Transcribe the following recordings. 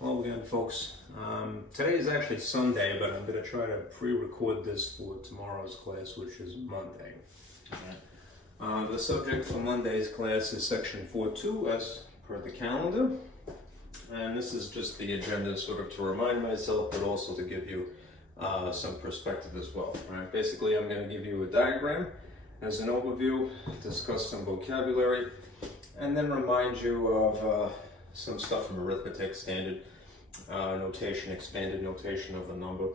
Hello again, folks. Today is actually Sunday, but I'm going to try to pre-record this for tomorrow's class, which is Monday. The subject for Monday's class is section 4.2 as per the calendar. And this is just the agenda sort of to remind myself, but also to give you some perspective as well. Right? Basically, I'm going to give you a diagram as an overview, discuss some vocabulary, and then remind you of some stuff from arithmetic, standard notation, expanded notation of the number.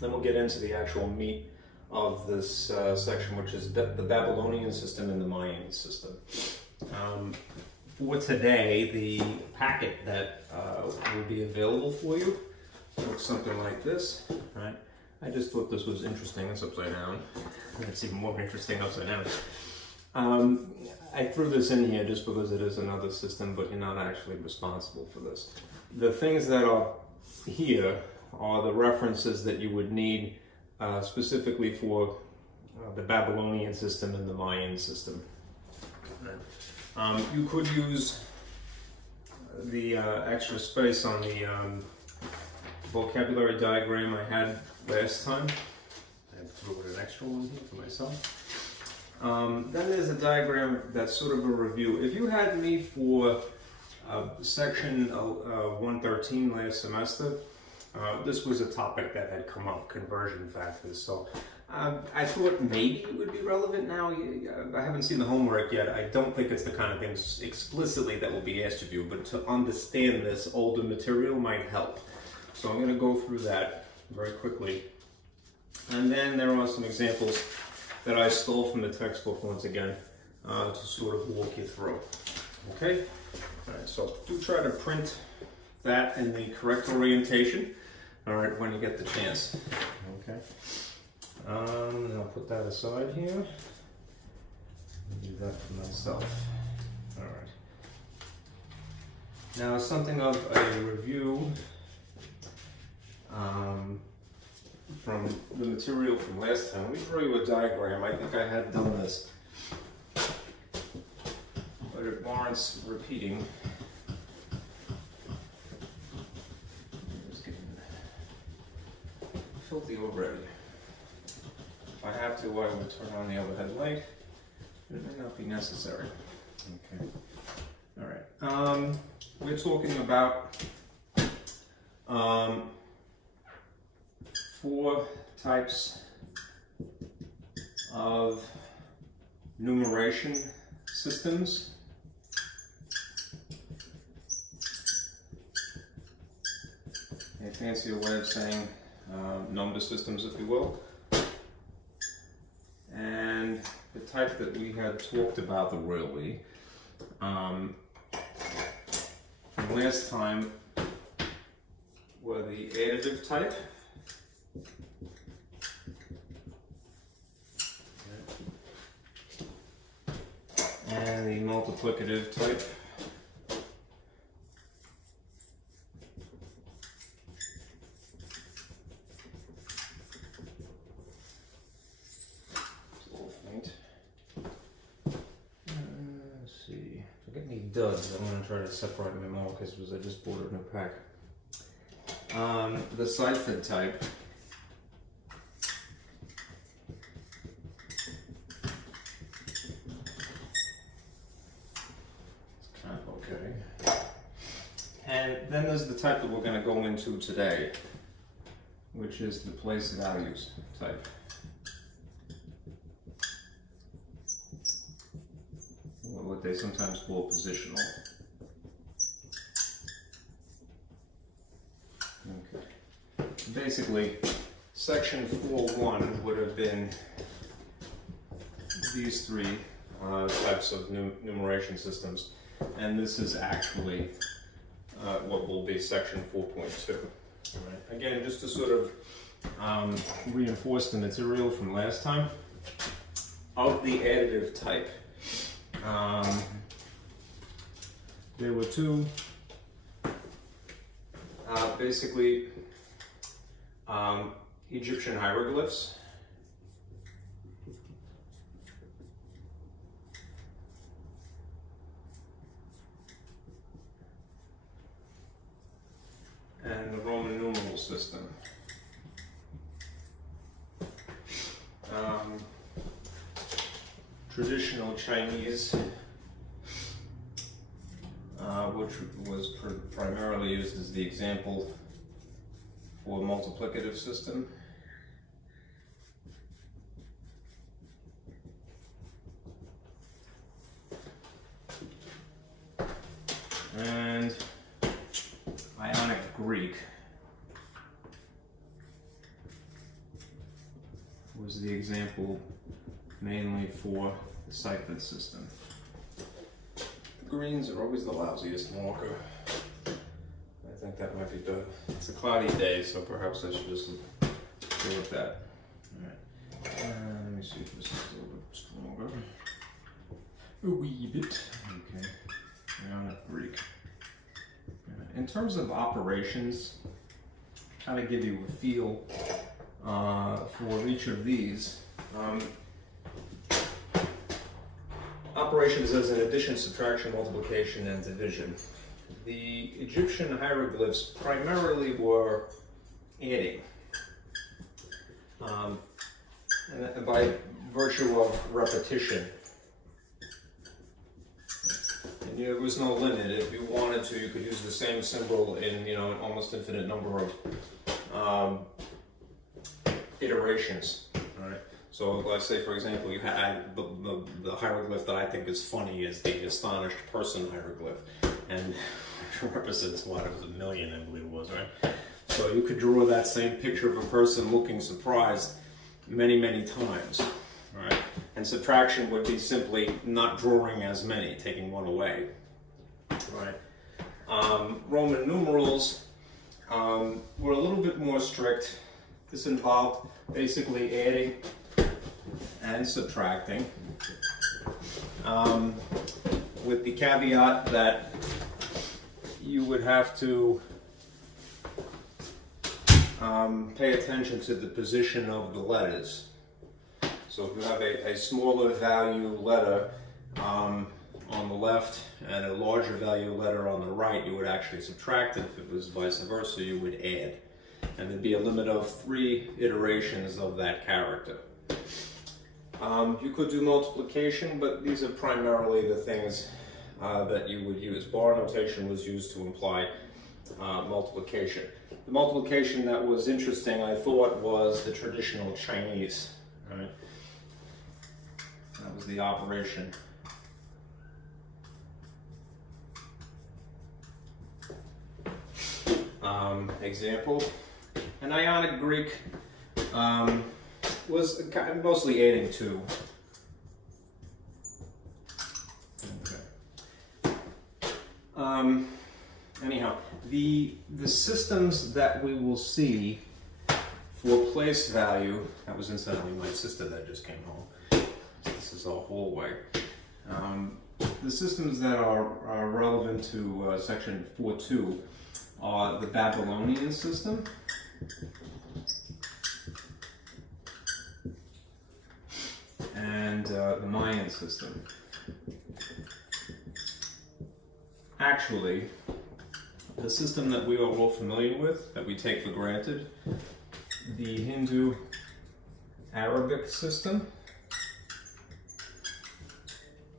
Then we'll get into the actual meat of this section, which is the Babylonian system and the Mayan system. For today, the packet that will be available for you looks something like this, right? I just thought this was interesting. It's upside down. It's even more interesting upside down. I threw this in here just because it is another system, but you're not actually responsible for this. The things that are here are the references that you would need specifically for the Babylonian system and the Mayan system. You could use the extra space on the vocabulary diagram I had last time. I threw an extra one here for myself. Then there's a diagram that's sort of a review. If you had me for section 113 last semester, this was a topic that had come up, conversion factors. So I thought maybe it would be relevant now. I haven't seen the homework yet. I don't think it's the kind of things explicitly that will be asked of you, but to understand this older material might help. So I'm going to go through that very quickly. And then there are some examples that I stole from the textbook once again to sort of walk you through. Okay? All right, so do try to print that in the correct orientation, all right, when you get the chance. Okay? And I'll put that aside here. I'll do that for myself. All right. Now, something of a review from the material from last time. We drew you a diagram. I think I had done this, but it warrants repeating. Just getting filthy already. If I have to, I would turn on the overhead light, but it may not be necessary. Okay. All right. We're talking about 4 types of numeration systems. A fancier way of saying number systems, if you will. And the type that we had talked about, the royally, from last time were the additive type. And the multiplicative type. It's a little faint. Let's see. If I get any duds, I'm going to try to separate them all because I just bought it in a pack. The ciphered type. And then there's the type that we're going to go into today, which is the place values type. Or what they sometimes call positional. Okay. Basically, section 4.1 would have been these 3 types of numeration systems, and this is actually what will be section 4.2. Right. Again, just to sort of reinforce the material from last time, of the additive type, there were 2 basically Egyptian hieroglyphs. traditional Chinese, which was primarily used as the example for a multiplicative system. And Ionic Greek was the example mainly for the ciphered system. The greens are always the lousiest marker. I think that might be better. It's a cloudy day, so perhaps I should just go with that. All right. Let me see if this is a little bit stronger. A wee bit. Okay. Ionic Greek. In terms of operations, kind of give you a feel for each of these. Operations as in addition, subtraction, multiplication, and division. The Egyptian hieroglyphs primarily were adding, and by virtue of repetition. And there was no limit. If you wanted to, you could use the same symbol in an almost infinite number of iterations. All right. So let's say, for example, you had the hieroglyph that I think is funny is the astonished person hieroglyph, and it represents what, it was 1 million, I believe it was, right? So you could draw that same picture of a person looking surprised many, many times, right? And subtraction would be simply not drawing as many, taking one away, right? Roman numerals were a little bit more strict. This involved basically adding and subtracting, with the caveat that you would have to pay attention to the position of the letters. So if you have a smaller value letter on the left and a larger value letter on the right, you would actually subtract it. If it was vice versa, you would add. And there'd be a limit of 3 iterations of that character. You could do multiplication, but these are primarily the things that you would use. Bar notation was used to imply multiplication. The multiplication that was interesting, I thought, was the traditional Chinese. Right? That was the operation. Example, an Ionic Greek was mostly adding 2. Okay. Anyhow, the systems that we will see for place value, that was incidentally my sister that just came home. This is our hallway. The systems that are relevant to section 4.2 are the Babylonian system, and the Mayan system. Actually, the system that we are all familiar with, that we take for granted, the Hindu Arabic system,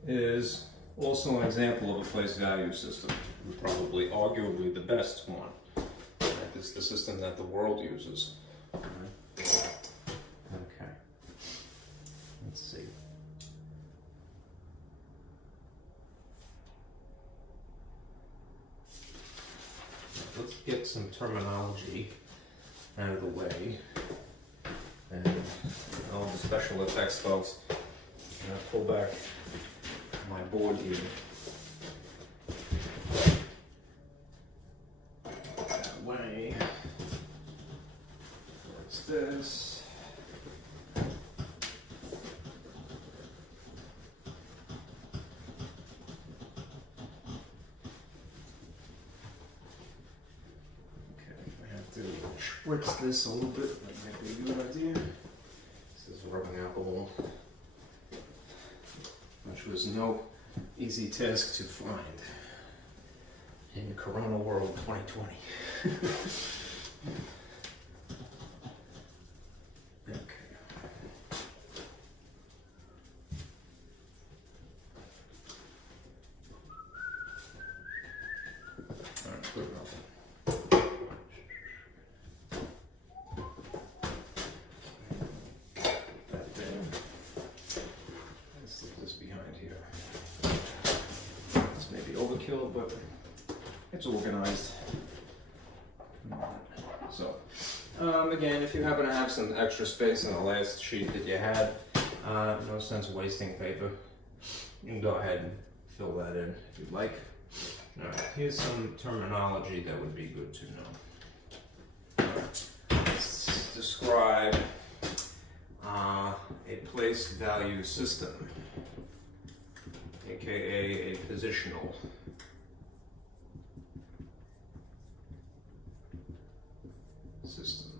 is also an example of a place value system, and probably arguably the best one. It's the system that the world uses. Okay, let's see. Let's get some terminology out of the way. And all the special effects folks, I'm going to pull back my board here. That way. What's this? Spritz this a little bit, that might be a good idea. This is rubbing alcohol, which was no easy task to find in Corona World 2020. Okay. but it's organized. So, again, if you happen to have some extra space in the last sheet that you had, no sense wasting paper. You can go ahead and fill that in if you'd like. All right, here's some terminology that would be good to know. All right, let's describe a place value system, aka a positional system.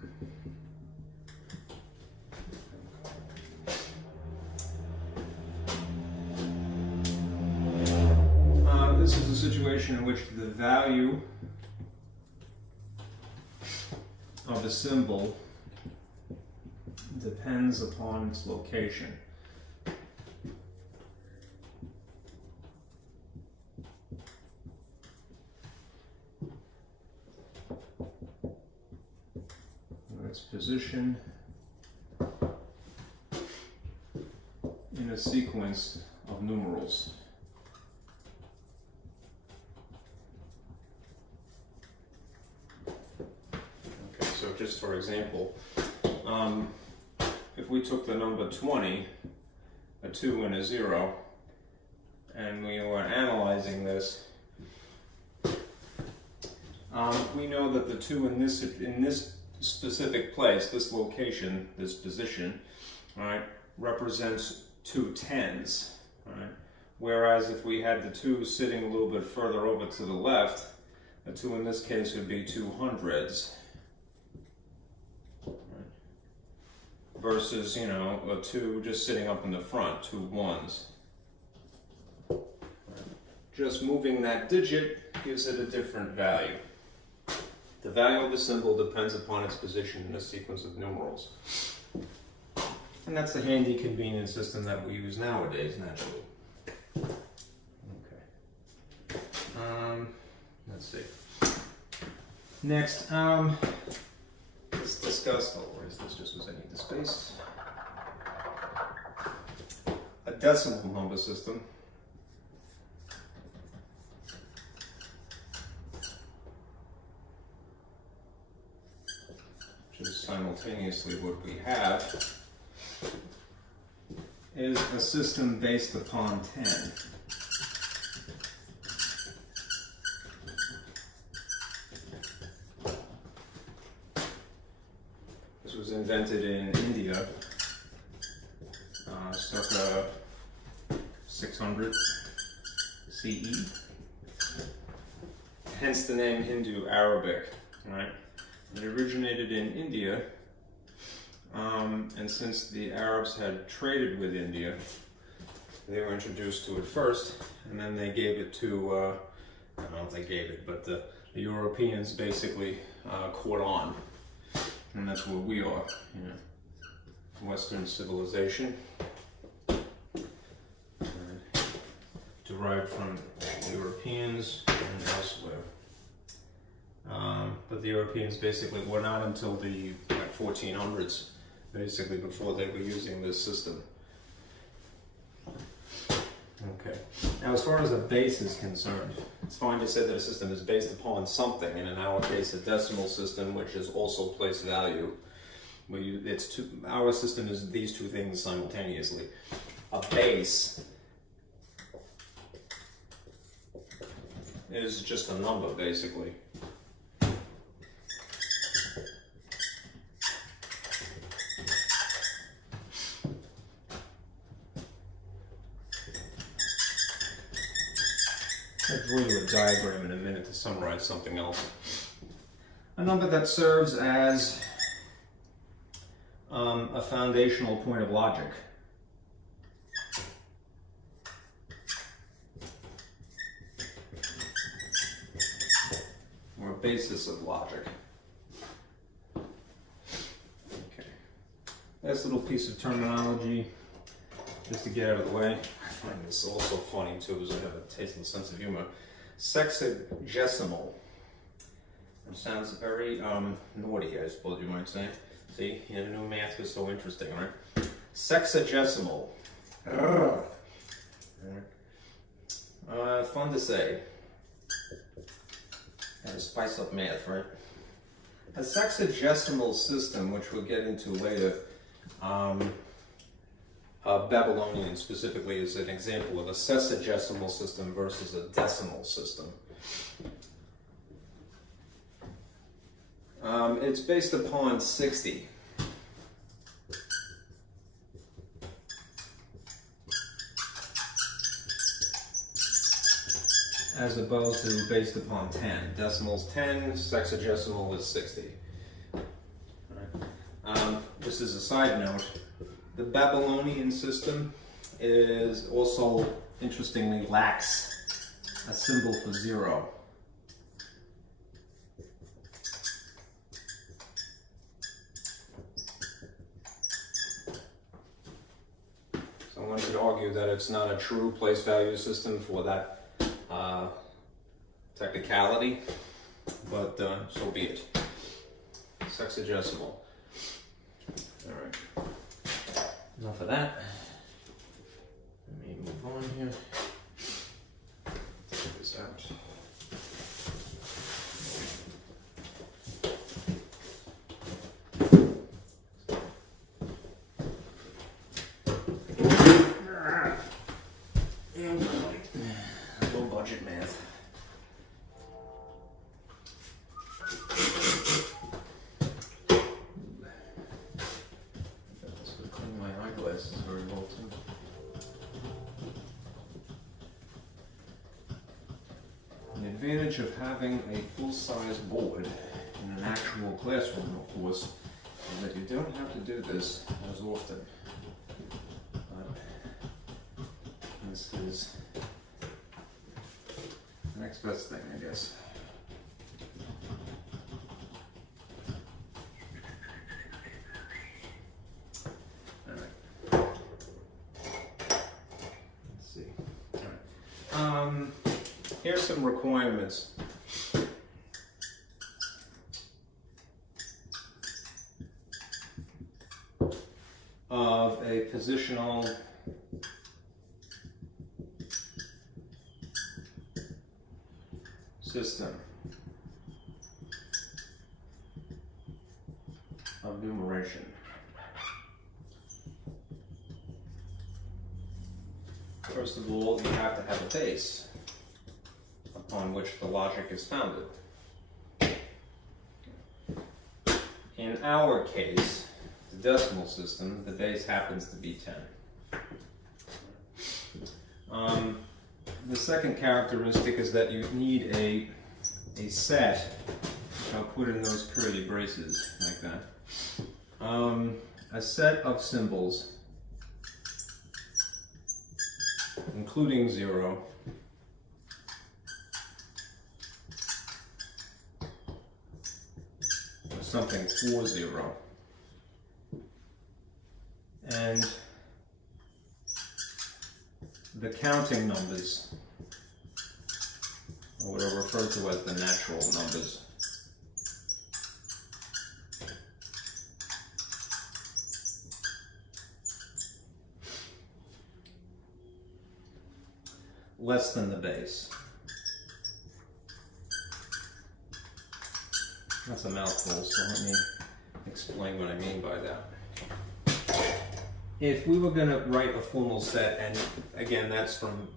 This is a situation in which the value of a symbol depends upon its location. Its position in a sequence of numerals. Okay, so just for example, if we took the number 20, a 2 and a 0, and we were analyzing this, we know that the 2 in this specific place, this location, this position, right, represents 2 10s, right? Whereas if we had the 2 sitting a little bit further over to the left, the 2 in this case would be 2 hundreds, right? Versus, you know, a 2 just sitting up in the front, 2 1s. Right? Just moving that digit gives it a different value. The value of a symbol depends upon its position in a sequence of numerals. And that's the handy, convenient system that we use nowadays, naturally. Okay. Let's see. Next, let's discuss, oh, where is this? Just was I need the space. A decimal number system. Simultaneously what we have is a system based upon 10. This was invented in India circa 600 CE, hence the name Hindu-Arabic, right? It originated in India, and since the Arabs had traded with India, they were introduced to it first, and then they gave it to, I don't know if they gave it, but the Europeans basically caught on, and that's where we are, you know, Western civilization, derived from Europeans and elsewhere. But the Europeans basically were not until the 1400s, basically, before they were using this system. Okay. Now, as far as a base is concerned, it's fine to say that a system is based upon something, and in our case, a decimal system, which is also place value. Our system is these two things simultaneously. A base is just a number, basically. I'll draw you a diagram in a minute to summarize something else. A number that serves as a foundational point of logic. Or a basis of logic. Okay. This little piece of terminology, just to get out of the way. I find this also funny too, because I have a taste and sense of humor. Sexagesimal. It sounds very naughty, I suppose you might say. See, you never knew math was so interesting, right? Sexagesimal. Fun to say. to spice up math, right? A sexagesimal system, which we'll get into later, Babylonian specifically is an example of a sesagesimal system versus a decimal system. It's based upon 60. As opposed to based upon 10. Decimals 10, sexagesimal is 60. Just as a side note, the Babylonian system is also, interestingly, lacks a symbol for 0. So one could argue that it's not a true place value system for that technicality, but so be it. Sexagesimal. All right. Enough of that. Let me move on here. Take this out. Low budget math. The advantage of having a full-size board in an actual classroom, of course, is that you don't have to do this as often. But this is the next best thing, I guess. All right. Let's see. All right. Here's some requirements. Of a positional system of numeration. First of all, you have to have a base upon which the logic is founded. In our case, the decimal system, the base happens to be 10. The second characteristic is that you need a set, which I'll put in those curly braces like that, a set of symbols, including 0, something for 0, and the counting numbers, or what are referred to as the natural numbers. Less than the base. That's a mouthful, so let me explain what I mean by that. If we were going to write a formal set, and again, that's from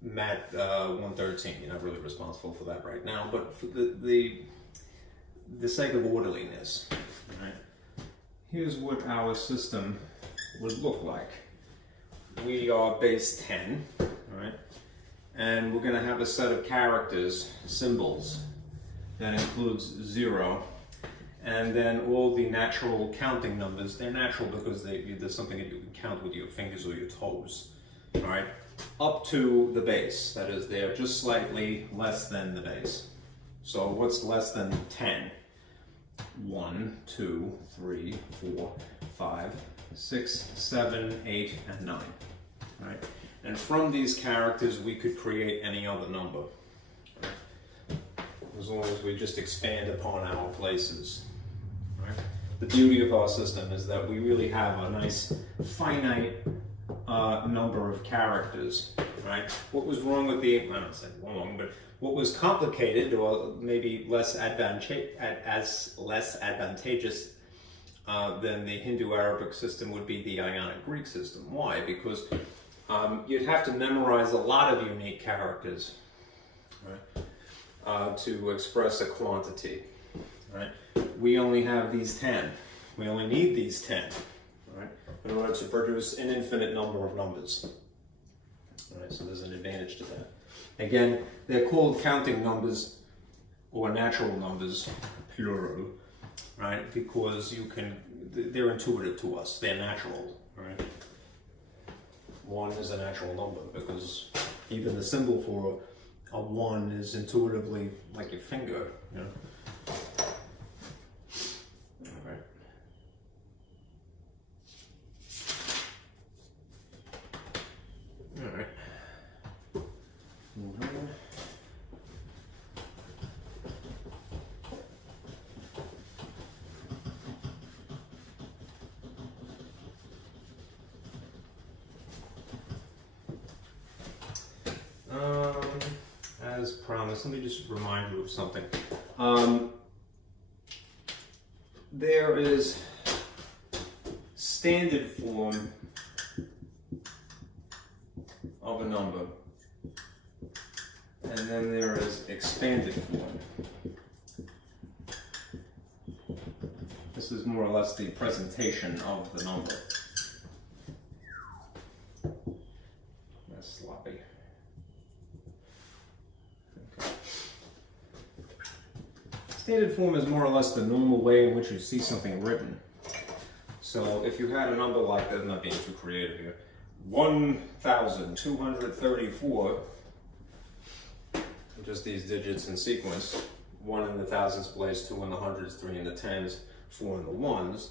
MAT-114, you're not really responsible for that right now, but for the sake of orderliness, right? Here's what our system would look like. We are base 10, right? And we're going to have a set of characters, symbols, that includes 0, and then all the natural counting numbers. They're natural because there's something that you can count with your fingers or your toes, all right? Up to the base, that is, they're just slightly less than the base. So what's less than 10? 1, 2, 3, 4, 5, 6, 7, 8, and 9, right? And from these characters, we could create any other number, as long as we just expand upon our places, right? The beauty of our system is that we really have a nice finite number of characters, right? What was wrong with the, I don't say wrong, but What was complicated, or maybe less advantageous than the Hindu-Arabic system, would be the Ionic Greek system. Why? Because you'd have to memorize a lot of unique characters, right, to express a quantity. Right? We only have these 10. We only need these 10, right, in order to produce an infinite number of numbers. Right? So there's an advantage to that. Again, they're called counting numbers or natural numbers, plural, right? Because they're intuitive to us. They're natural, right? 1 is a natural number because even the symbol for a 1 is intuitively like your finger, you know? All right. All right. As promised, let me just remind you of something. There is standard form of a number, and then there is expanded form. This is more or less the presentation of the number. That's sloppy. Okay. Standard form is more or less the normal way in which you see something written. So if you had a number like that, I'm not being too creative here, 1,234, just these digits in sequence, 1 in the thousands place, 2 in the hundreds, 3 in the tens, 4 in the ones.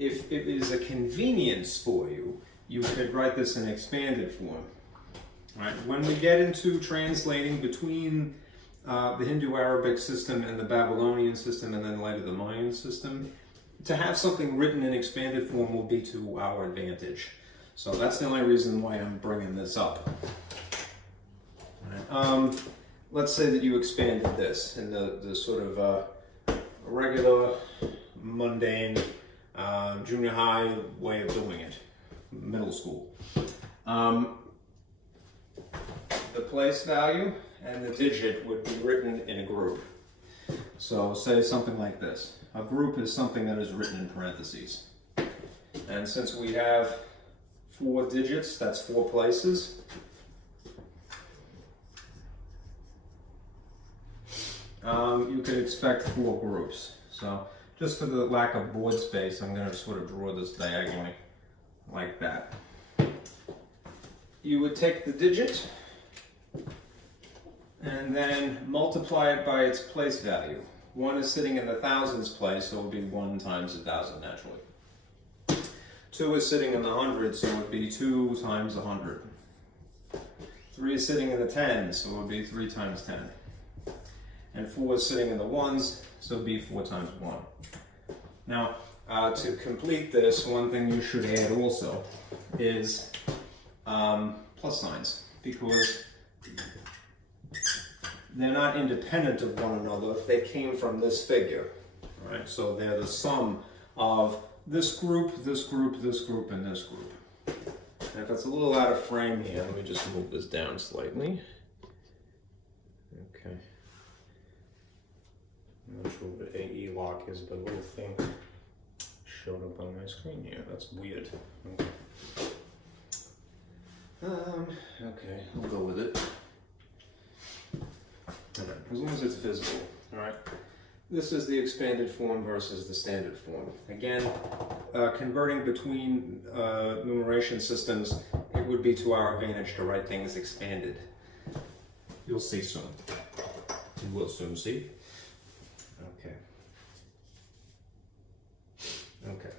If it is a convenience for you, you could write this in expanded form. Right? When we get into translating between the Hindu-Arabic system and the Babylonian system, and then later the Mayan system, to have something written in expanded form will be to our advantage. So that's the only reason why I'm bringing this up. Right. Let's say that you expanded this in the sort of regular, mundane, junior high way of doing it, middle school. The place value and the digit would be written in a group. So say something like this. A group is something that is written in parentheses. And since we have 4 digits, that's 4 places. You could expect 4 groups. So just for the lack of board space, I'm going to sort of draw this diagonally like that. You would take the digit and then multiply it by its place value. 1 is sitting in the thousands place, so it would be 1 times 1,000 naturally. 2 is sitting in the hundreds, so it would be 2 times 100. 3 is sitting in the tens, so it would be 3 times 10. And 4 is sitting in the ones, so it would be 4 times 1. Now, to complete this, one thing you should add also is plus signs, because they're not independent of one another. They came from this figure, right? So they're the sum of this group, this group, this group, and this group. And if it's a little out of frame here, let me just move this down slightly. Okay. I'm not sure what AE lock is, but a little thing showed up on my screen here. That's weird. Okay, I'll go with it. Okay, as long as it's visible, all right? This is the expanded form versus the standard form. Again, converting between numeration systems, it would be to our advantage to write things expanded. You'll see soon. You will soon see. Okay. Okay.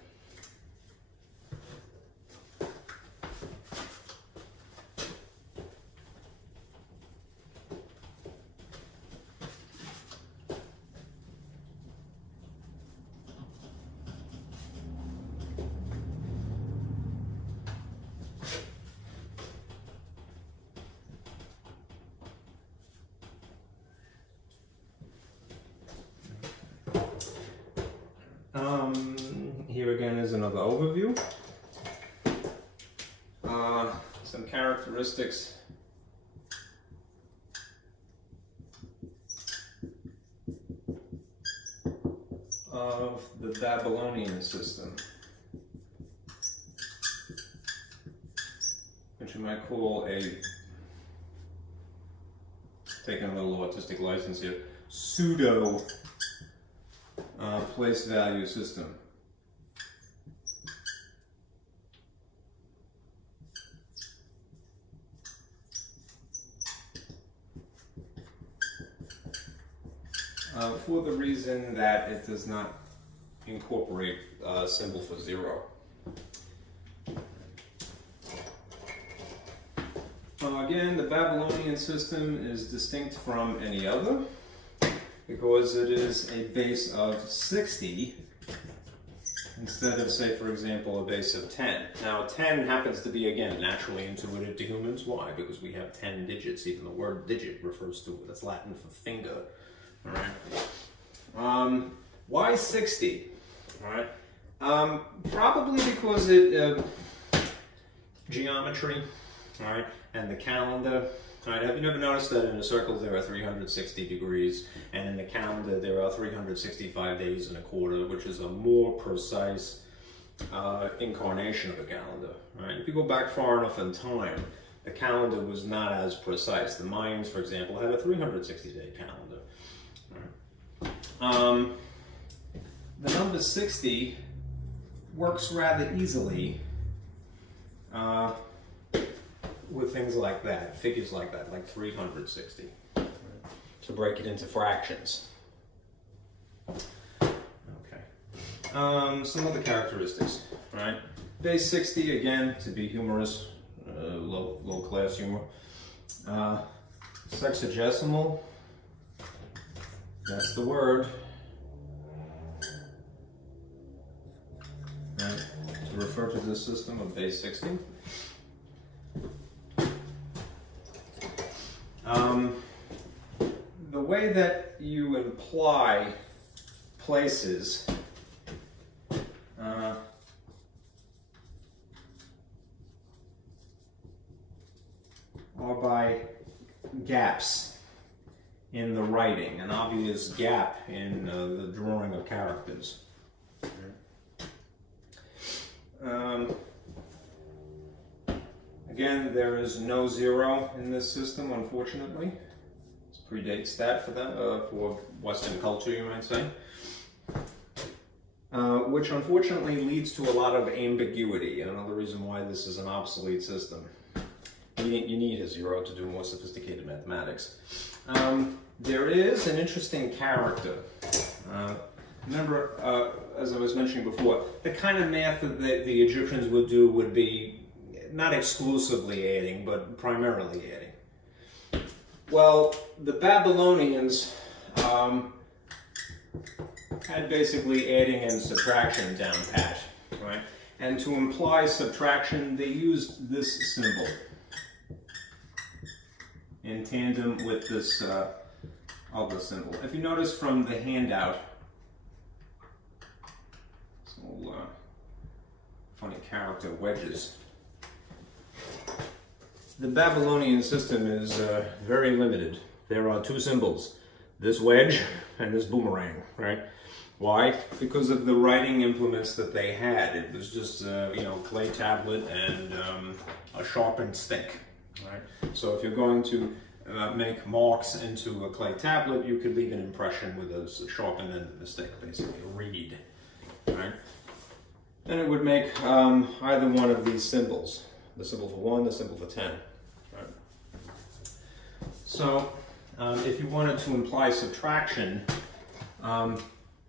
Here again is another overview. Some characteristics of the Babylonian system, which you might call a, taking a little artistic license here, pseudo place value system. For the reason that it does not incorporate a symbol for zero. Again, the Babylonian system is distinct from any other because it is a base of 60 instead of, say, for example, a base of 10. Now, 10 happens to be, again, naturally intuitive to humans. Why? Because we have 10 digits. Even the word digit refers to it. That's Latin for finger. All right. Why 60? All right. Probably because it geometry. All right, and the calendar. All right. Have you never noticed that in a circle there are 360 degrees, and in the calendar there are 365 days in a quarter, which is a more precise incarnation of a calendar. All right. If you go back far enough in time, the calendar was not as precise. The Mayans, for example, had a 360-day calendar. The number 60 works rather easily with things like that, figures like that, like 360, to break it into fractions. Okay. Some other characteristics, right? Base 60, again, to be humorous, low class humor. Sexagesimal. That's the word. Right. To refer to this system of base 60. The way that you imply places are by gaps in the writing, an obvious gap in the drawing of characters. Again, there is no zero in this system, unfortunately. This predates that for them, for Western culture, you might say. Which unfortunately leads to a lot of ambiguity. Another reason why this is an obsolete system. You need a zero to do more sophisticated mathematics. There is an interesting character. Remember, as I was mentioning before, the kind of math that the Egyptians would do would be not exclusively adding, but primarily adding. Well, the Babylonians had basically adding and subtraction down pat, right? And to imply subtraction, they used this symbol in tandem with this other symbol. If you notice from the handout, some funny character wedges. The Babylonian system is very limited. There are two symbols, this wedge and this boomerang, right? Why? Because of the writing implements that they had. It was just, you know, clay tablet and a sharpened stick, right? So if you're going to make marks into a clay tablet, you could leave an impression with a sharpened end of the stick, basically a reed, right? And it would make either one of these symbols, the symbol for 1, the symbol for 10, right? So if you wanted to imply subtraction,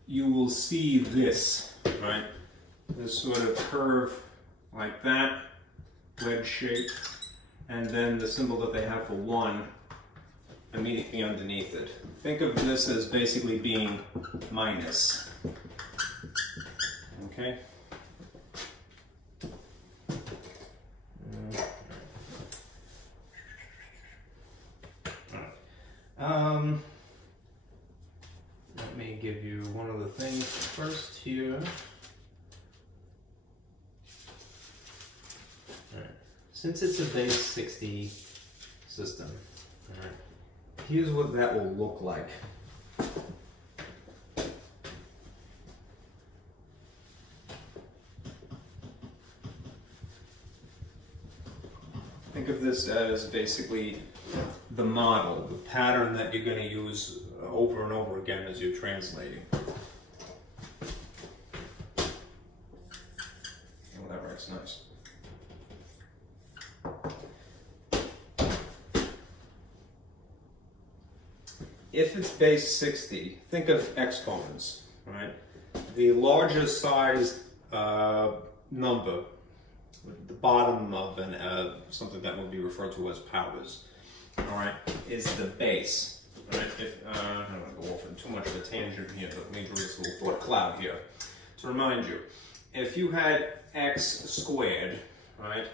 you will see this, right? This sort of curve like that, wedge shape, and then the symbol that they have for 1 immediately underneath it. Think of this as basically being minus, okay? Let me give you one of the things first here. All right. Since it's a base 60 system, all right, here's what that will look like. Think of this as basically the model, the pattern that you're going to use over and over again as you're translating. Oh, that writes nice. If it's base 60, think of exponents, right? The larger sized number, the bottom of something that would be referred to as powers, all right, is the base. All right? I don't want to go off on too much of a tangent here, but let me draw this little thought cloud here to remind you. If you had x squared, right,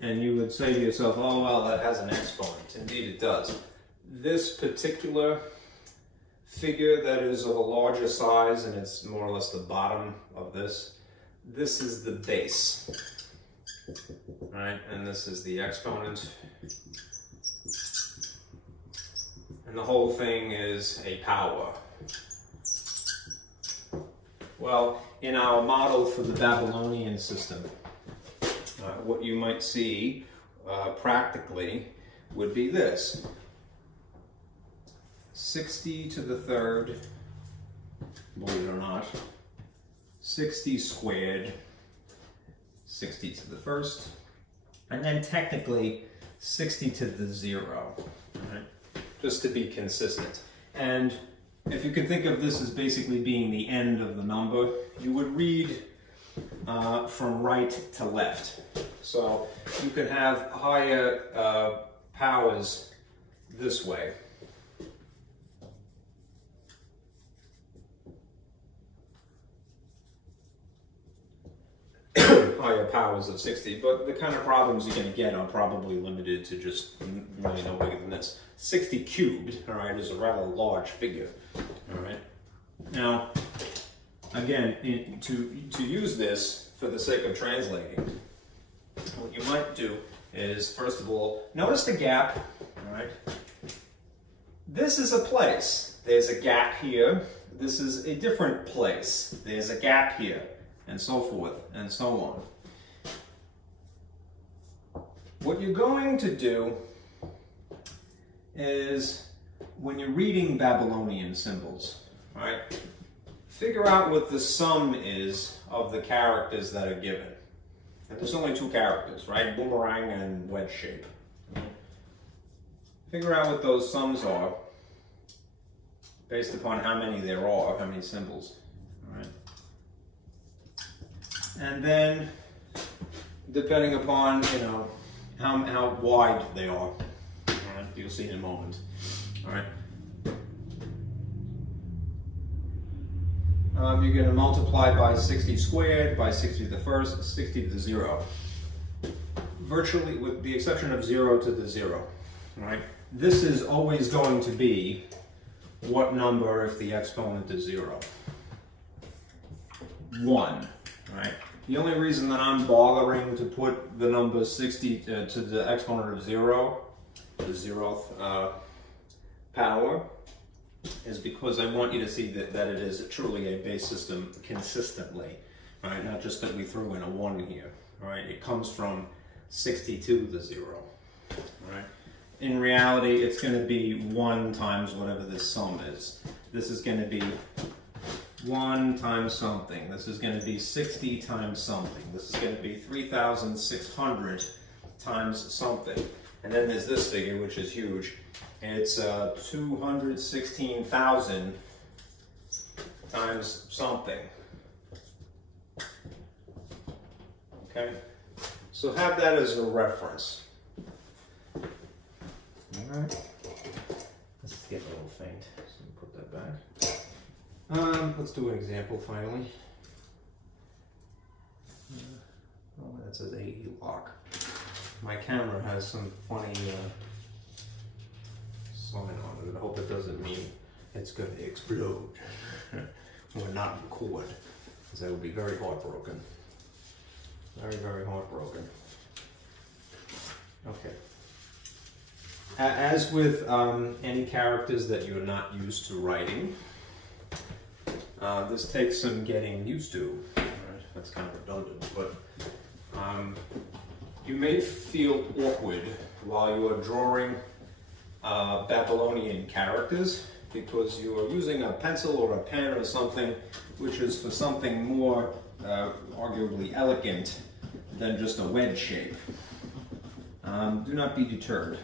and you would say to yourself, oh, well, that has an exponent. Indeed, it does. This particular figure that is of a larger size, and it's more or less the bottom of this is the base, right? And this is the exponent. And the whole thing is a power. Well, in our model for the Babylonian system, what you might see practically would be this. 60 to the third, believe it or not, 60 squared, 60 to the first, and then technically 60 to the 0, right? Just to be consistent. And if you can think of this as basically being the end of the number, you would read from right to left. So you could have higher powers this way. Higher powers of 60, but the kind of problems you're going to get are probably limited to just really no bigger than this. 60 cubed, all right, is a rather large figure, all right. Now, again, to use this for the sake of translating, what you might do is, first of all, notice the gap, all right. This is a place. There's a gap here. This is a different place. There's a gap here, and so forth, and so on. What you're going to do is, when you're reading Babylonian symbols, right, figure out what the sum is of the characters that are given. And there's only two characters, right? Boomerang and wedge shape. Figure out what those sums are based upon how many there are, how many symbols, all right? And then, depending upon, you know, how wide they are, all right? You'll see in a moment, all right? You're going to multiply by 60 squared, by 60 to the first, 60 to the 0. Virtually, with the exception of 0 to the 0, all right? This is always going to be what number if the exponent is 0? 1, right? The only reason that I'm bothering to put the number 60 to the exponent of 0, the 0th power, is because I want you to see that it is truly a base system consistently, right? Not just that we threw in a 1 here, right? It comes from 60 to the 0, right? In reality, it's going to be 1 times whatever this sum is. This is going to be 1 times something. This is going to be 60 times something. This is going to be 3,600 times something. And then there's this figure, which is huge. It's 216,000 times something. Okay? So have that as a reference. All right. Let's get a little faint. So put that back. Let's do an example finally. Oh, that says AE lock. My camera has some funny sign on it. I hope it doesn't mean it's going to explode or not record, because I would be very heartbroken. Very, very heartbroken. Okay. As with any characters that you're not used to writing, this takes some getting used to. Right? That's kind of redundant, but you may feel awkward while you are drawing Babylonian characters, because you are using a pencil or a pen or something which is for something more arguably elegant than just a wedge shape. Do not be deterred.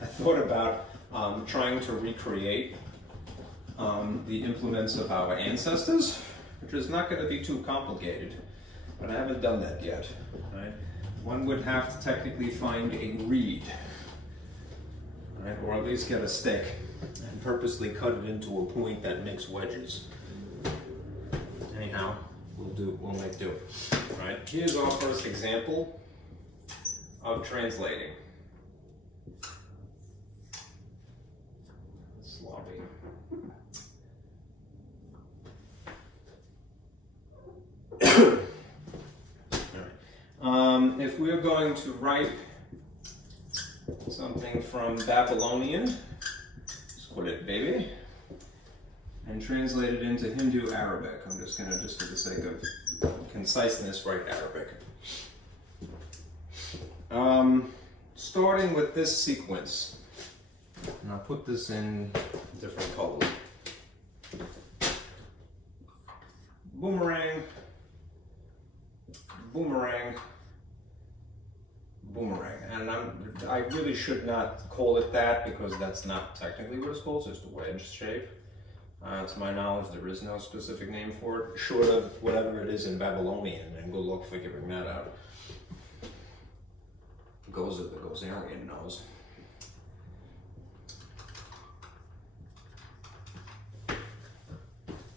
I thought about trying to recreate the implements of our ancestors, which is not going to be too complicated, but I haven't done that yet. Right? One would have to technically find a reed, right? Or at least get a stick and purposely cut it into a point that makes wedges. Anyhow, we'll make do. Right? Here's our first example of translating. Sloppy. If we're going to write something from Babylonian, quit it, baby, and translate it into Hindu Arabic. I'm just going to, just for the sake of conciseness, write Arabic. Starting with this sequence, and I'll put this in different colors. Boomerang, boomerang, boomerang. And I really should not call it that, because that's not technically what it's called. It's just a wedge shape. To my knowledge, there is no specific name for it, short of whatever it is in Babylonian, and good luck figuring that out. Gozer the Gozerian knows.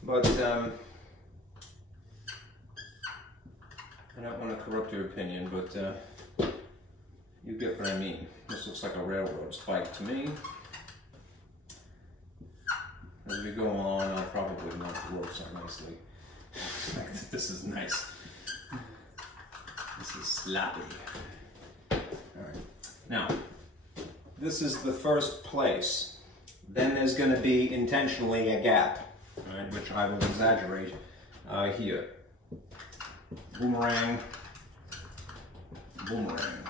But I don't want to corrupt your opinion, but you get what I mean. This looks like a railroad spike to me. As we go on, I'll probably not work so nicely. This is nice. This is sloppy. Alright. Now, this is the first place. Then there's going to be intentionally a gap, right, which I will exaggerate here. Boomerang, boomerang.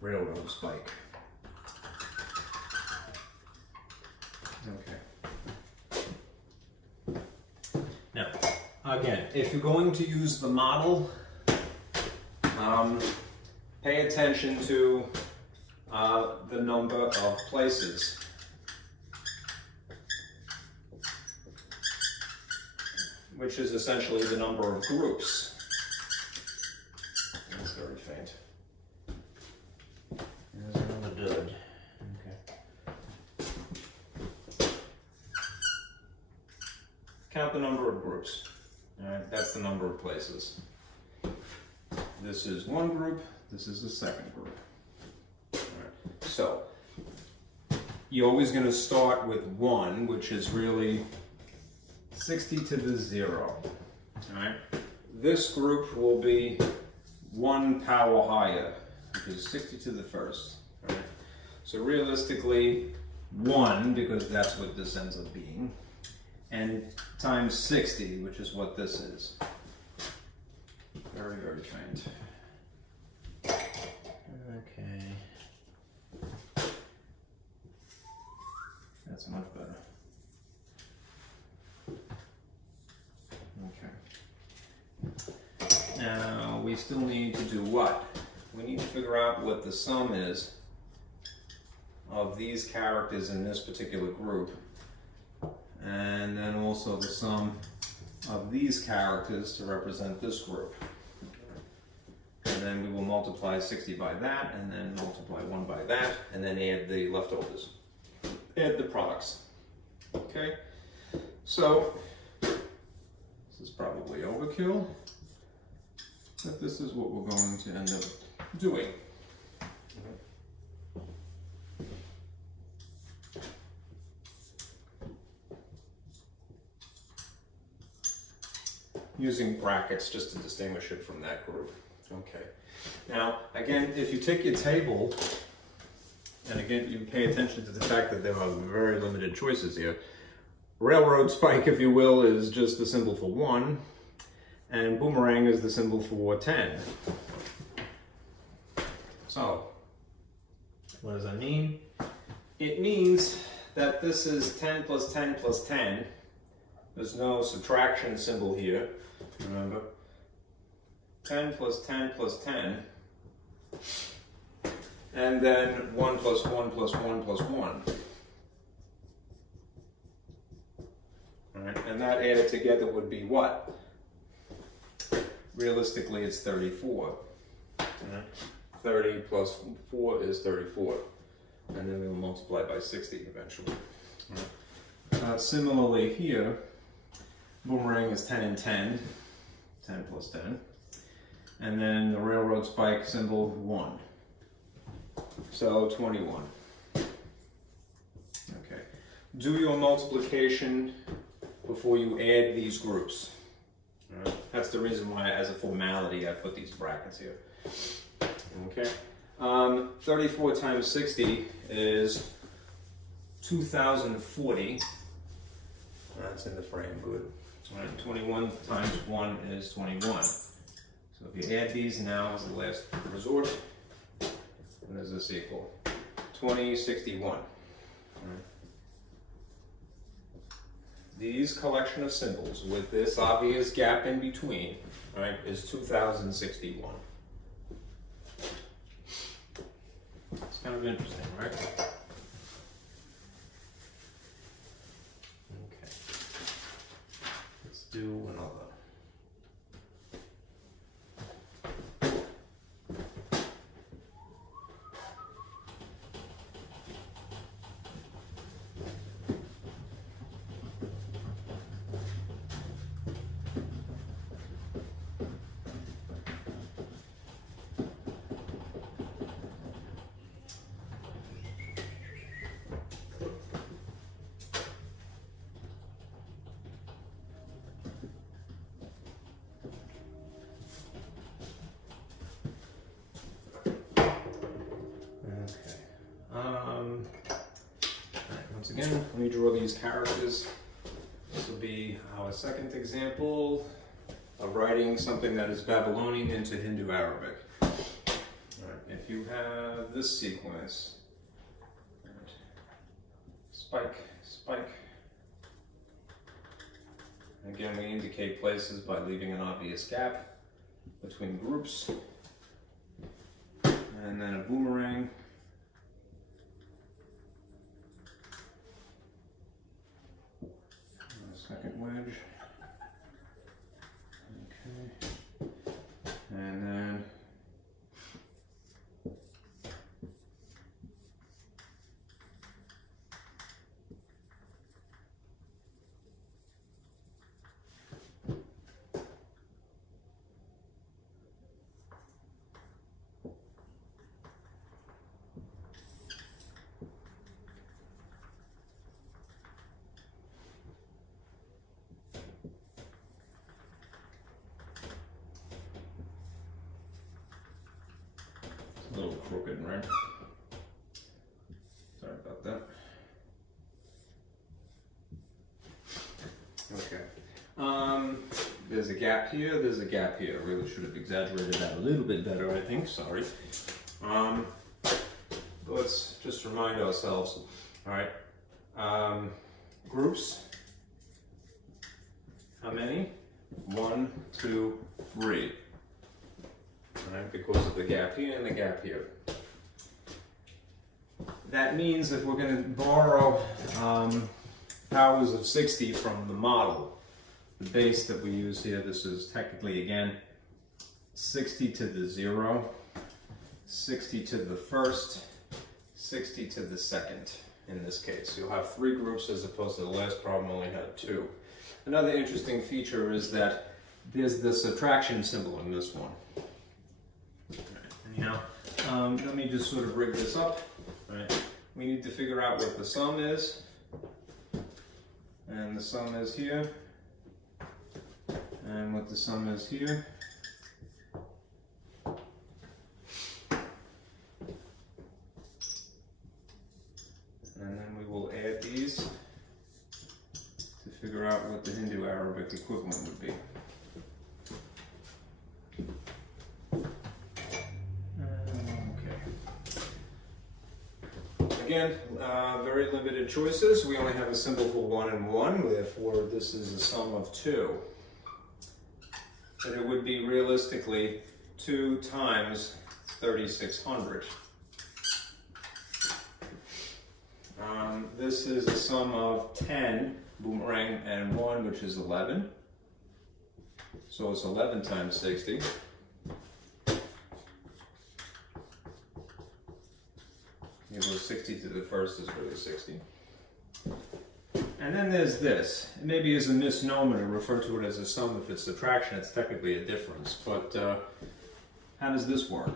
Railroad spike. Okay. Now, again, if you're going to use the model, pay attention to the number of places. Which is essentially the number of groups. That's very faint. There's another dud. Okay. Count the number of groups. All right, that's the number of places. This is one group. This is the second group. All right. So you're always going to start with 1, which is really 60 to the 0. All right. This group will be 1 power higher, which is 60 to the 1st. All right. So realistically, 1, because that's what this ends up being, and times 60, which is what this is. Very, very faint. Okay. That's much better. Okay. Now we still need to do what? We need to figure out what the sum is of these characters in this particular group, and then also the sum of these characters to represent this group. And then we will multiply 60 by that, and then multiply 1 by that, and then add the leftovers. Add the products. Okay? So, this is probably overkill. that this is what we're going to end up doing. Using brackets just to distinguish it from that group. Okay. Now, again, if you take your table, and again, you pay attention to the fact that there are very limited choices here. Railroad spike, if you will, is just the symbol for 1, and boomerang is the symbol for 10. So, what does that mean? It means that this is 10 plus 10 plus 10. There's no subtraction symbol here, remember. 10 plus 10 plus 10. And then 1 plus 1 plus 1 plus 1. All right, and that added together would be what? Realistically, it's 34. All right. 30 plus 4 is 34. And then we'll multiply by 60 eventually. All right. Similarly here, boomerang is 10 and 10. 10 plus 10. And then the railroad spike symbol 1. So 21. Okay. Do your multiplication before you add these groups. All right. That's the reason why, as a formality, I put these brackets here. Okay. 34 times 60 is 2040. That's in the frame, good. All right. 21 times 1 is 21. So if you add these now as the last resort, what does this equal? 2061. Right. These collection of symbols with this obvious gap in between, right, is 2061. It's kind of interesting, right? Okay. Let's do another. Once again, let me draw these characters. This will be our second example of writing something that is Babylonian into Hindu Arabic. All right, if you have this sequence, right, spike, spike. Again, we indicate places by leaving an obvious gap between groups. And then a boomerang. Second wedge. Okay. And then a little crooked, right? Sorry about that. Okay. There's a gap here, there's a gap here. I really should have exaggerated that a little bit better, I think. Sorry. Let's just remind ourselves. All right. Groups. How many? 1, 2, 3. Right, because of the gap here and the gap here. That means if we're going to borrow powers of 60 from the model, the base that we use here, this is technically, again, 60 to the 0, 60 to the first, 60 to the second in this case. You'll have 3 groups as opposed to the last problem only had 2. Another interesting feature is that there's the subtraction symbol in this one. Now, let me just sort of rig this up. Right? We need to figure out what the sum is. And the sum is here. And what the sum is here. And then we will add these to figure out what the Hindu Arabic equivalent would be. Again, very limited choices. We only have a symbol for 1 and 1, therefore this is a sum of 2. But it would be realistically 2 times 3600. This is a sum of 10, boomerang, and 1, which is 11. So it's 11 times 60. It goes 60 to the first is really 60. And then there's this. It maybe is a misnomer to refer to it as a sum. If it's subtraction, it's technically a difference. But how does this work?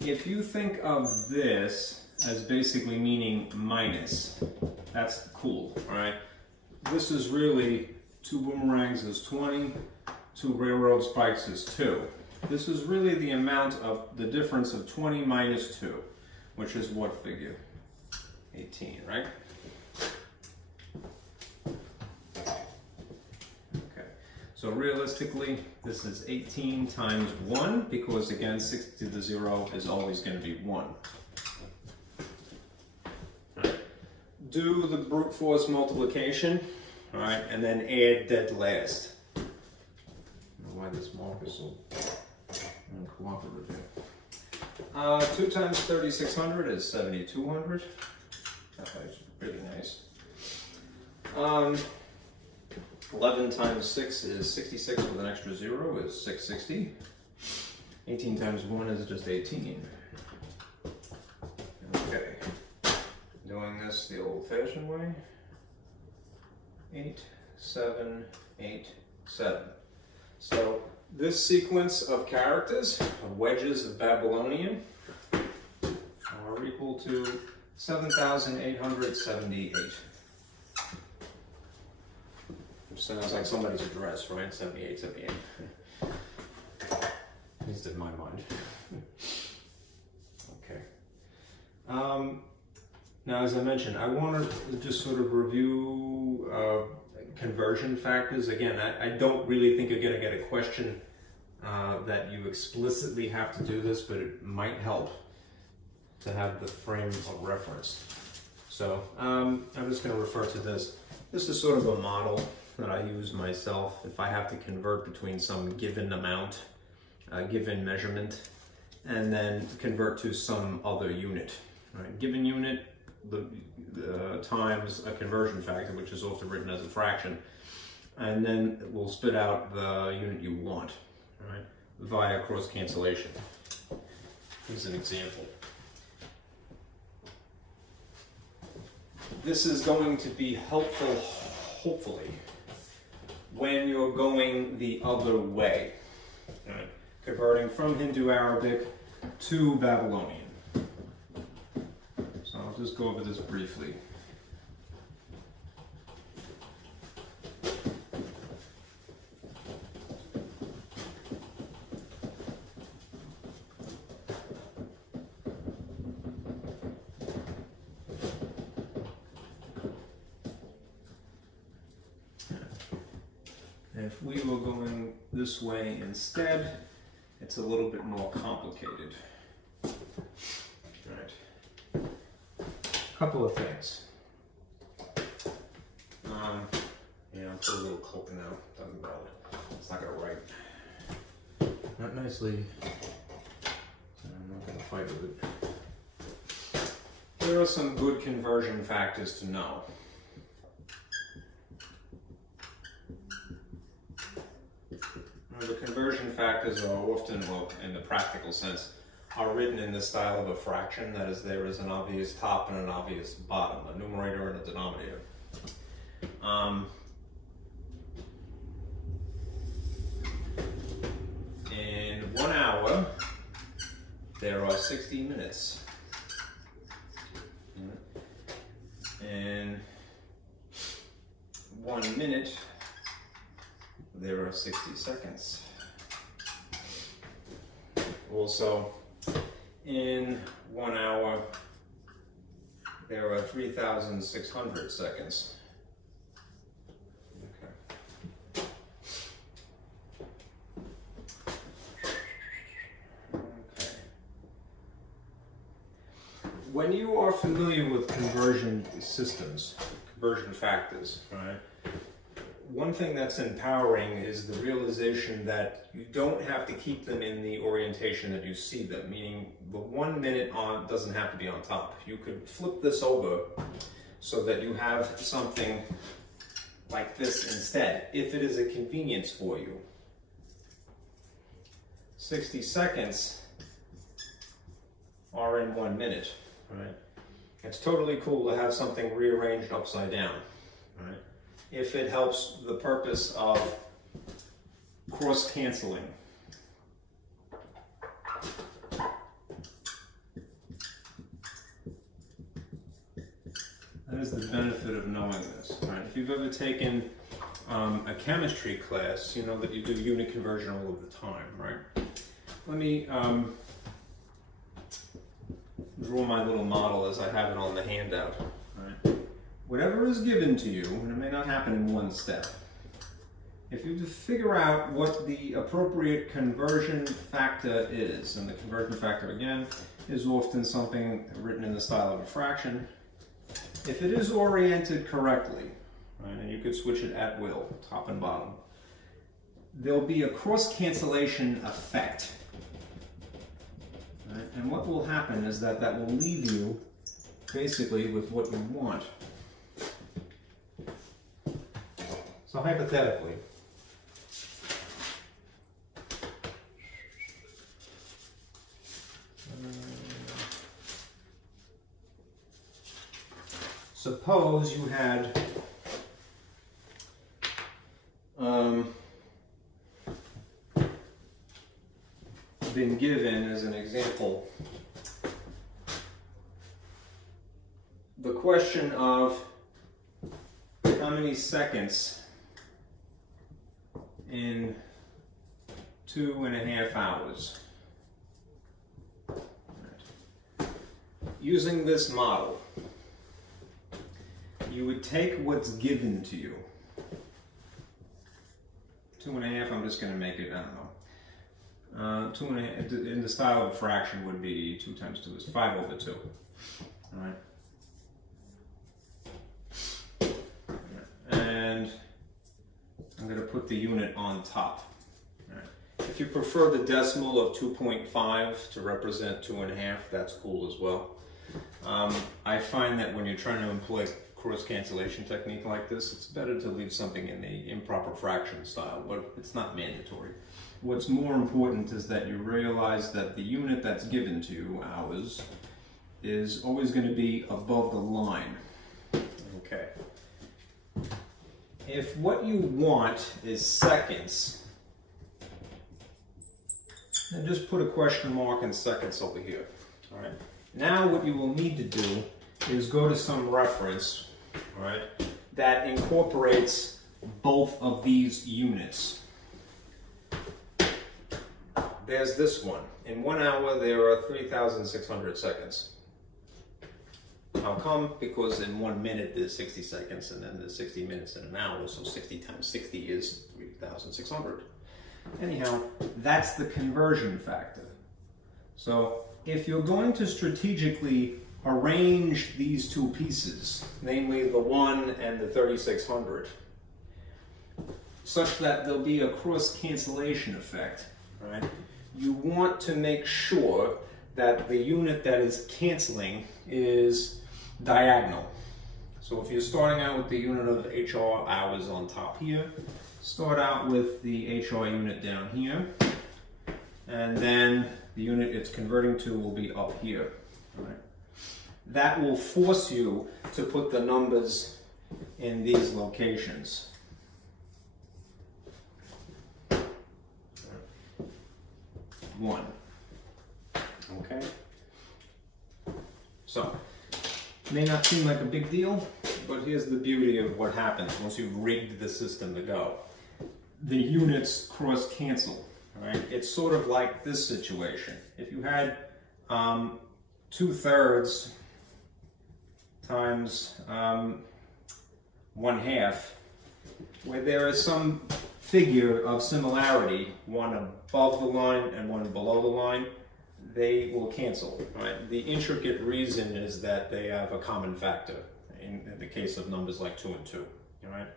If you think of this as basically meaning minus, that's cool, all right? This is really 2 boomerangs is 20, 2 railroad spikes is 2. This is really the amount of the difference of 20 minus 2. Which is what figure? 18, right? Okay, so realistically, this is 18 times 1, because again, 60 to the 0 is always going to be 1. Right. Do the brute force multiplication, all right, and then add dead last. I don't know why this mark is so uncooperative here. 2 times 3600 is 7200. That's really nice. 11 times 6 is 66 with an extra 0 is 660. 18 times 1 is just 18. Okay. Doing this the old-fashioned way. 8, 7, 8, 7. So this sequence of characters, of wedges of Babylonian, are equal to 7,878. Which sounds like somebody's address, right? 78, 78. At least in my mind. Okay. Now, as I mentioned, I wanted to just sort of review conversion factors. Again, I don't really think you're going to get a question that you explicitly have to do this, but it might help to have the frame of reference. So I'm just going to refer to this. This is sort of a model that I use myself if I have to convert between some given amount, given measurement, and then convert to some other unit. Right? Given unit, times a conversion factor, which is often written as a fraction, and then it will spit out the unit you want, right, via cross cancellation. Here's an example. This is going to be helpful, hopefully, when you're going the other way, right? Converting from Hindu Arabic to Babylonian. So I'll just go over this briefly. If we were going this way instead, it's a little bit more complicated. Right. Couple of things. Yeah, I'll put a little coat now. Doesn't bother. It's not gonna write. Not nicely. I'm not gonna fight with it. There are some good conversion factors to know. The conversion factors are often, well, in the practical sense, are written in the style of a fraction. That is, there is an obvious top and an obvious bottom, a numerator and a denominator. In 1 hour, there are 60 minutes. In 1 minute, there are 60 seconds. Also, in 1 hour, there are 3,600 seconds. When you are familiar with conversion systems, conversion factors, right? One thing that's empowering is the realization that you don't have to keep them in the orientation that you see them, meaning the 1 minute on doesn't have to be on top. You could flip this over so that you have something like this instead, if it is a convenience for you. 60 seconds are in 1 minute. Right? It's totally cool to have something rearranged upside down. Right? If it helps the purpose of cross-canceling. That is the benefit of knowing this. Right? If you've ever taken a chemistry class, you know that you do unit conversion all of the time, right? Let me draw my little model as I have it on the handout. Right? Whatever is given to you, and it may not happen in one step, if you figure out what the appropriate conversion factor is, and the conversion factor again is often something written in the style of a fraction, if it is oriented correctly, right, and you could switch it at will, top and bottom, there'll be a cross-cancellation effect. Right? And what will happen is that that will leave you basically with what you want. So hypothetically, suppose you had been given, as an example, the question of how many seconds in 2.5 hours. Right. Using this model, you would take what's given to you. 2.5, I'm just going to make it, I don't know. 2.5 in the style of a fraction would be 2 times 2 is 5/2. All right. And I'm going to put the unit on top. All right. If you prefer the decimal of 2.5 to represent 2.5, that's cool as well. I find that when you're trying to employ cross-cancellation technique like this, it's better to leave something in the improper fraction style, but it's not mandatory. What's more important is that you realize that the unit that's given to you, hours, is always going to be above the line. Okay. If what you want is seconds, then just put a question mark in seconds over here. All right. Now what you will need to do is go to some reference, all right, that incorporates both of these units. There's this one. In 1 hour, there are 3,600 seconds. How come? Because in 1 minute, there's 60 seconds, and then there's 60 minutes in an hour, so 60 times 60 is 3,600. Anyhow, that's the conversion factor. So if you're going to strategically arrange these two pieces, namely the 1 and the 3,600, such that there'll be a cross-cancellation effect, right? You want to make sure that the unit that is canceling is diagonal. So if you're starting out with the unit of HR hours on top here, start out with the HR unit down here, and then the unit it's converting to will be up here. All right. That will force you to put the numbers in these locations. 1. okay? So, may not seem like a big deal, but here's the beauty of what happens once you've rigged the system to go. The units cross-cancel, right? It's sort of like this situation. If you had 2/3 times 1/2, where there is some figure of similarity, one above the line and one below the line, they will cancel, right? The intricate reason is that they have a common factor in the case of numbers like 2 and 2, all right?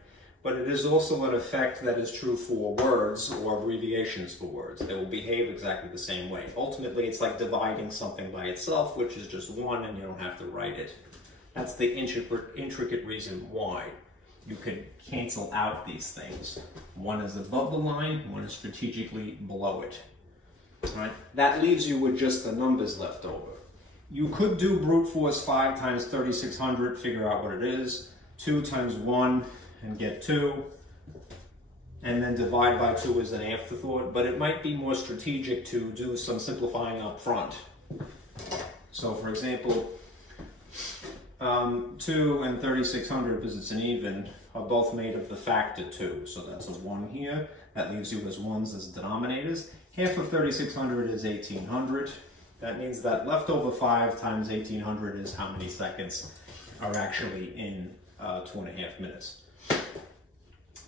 But it is also an effect that is true for words or abbreviations for words. They will behave exactly the same way. Ultimately, it's like dividing something by itself, which is just 1 and you don't have to write it. That's the intricate reason why you could cancel out these things. One is above the line, one is strategically below it. All right? That leaves you with just the numbers left over. You could do brute force 5 times 3600, figure out what it is, 2 times 1 and get 2, and then divide by 2 as an afterthought, but it might be more strategic to do some simplifying up front. So for example, 2 and 3600, because it's an even, are both made of the factor 2. So that's a 1 here. That leaves you as 1s as denominators. Half of 3600 is 1800. That means that leftover 5 times 1800 is how many seconds are actually in 2.5 minutes.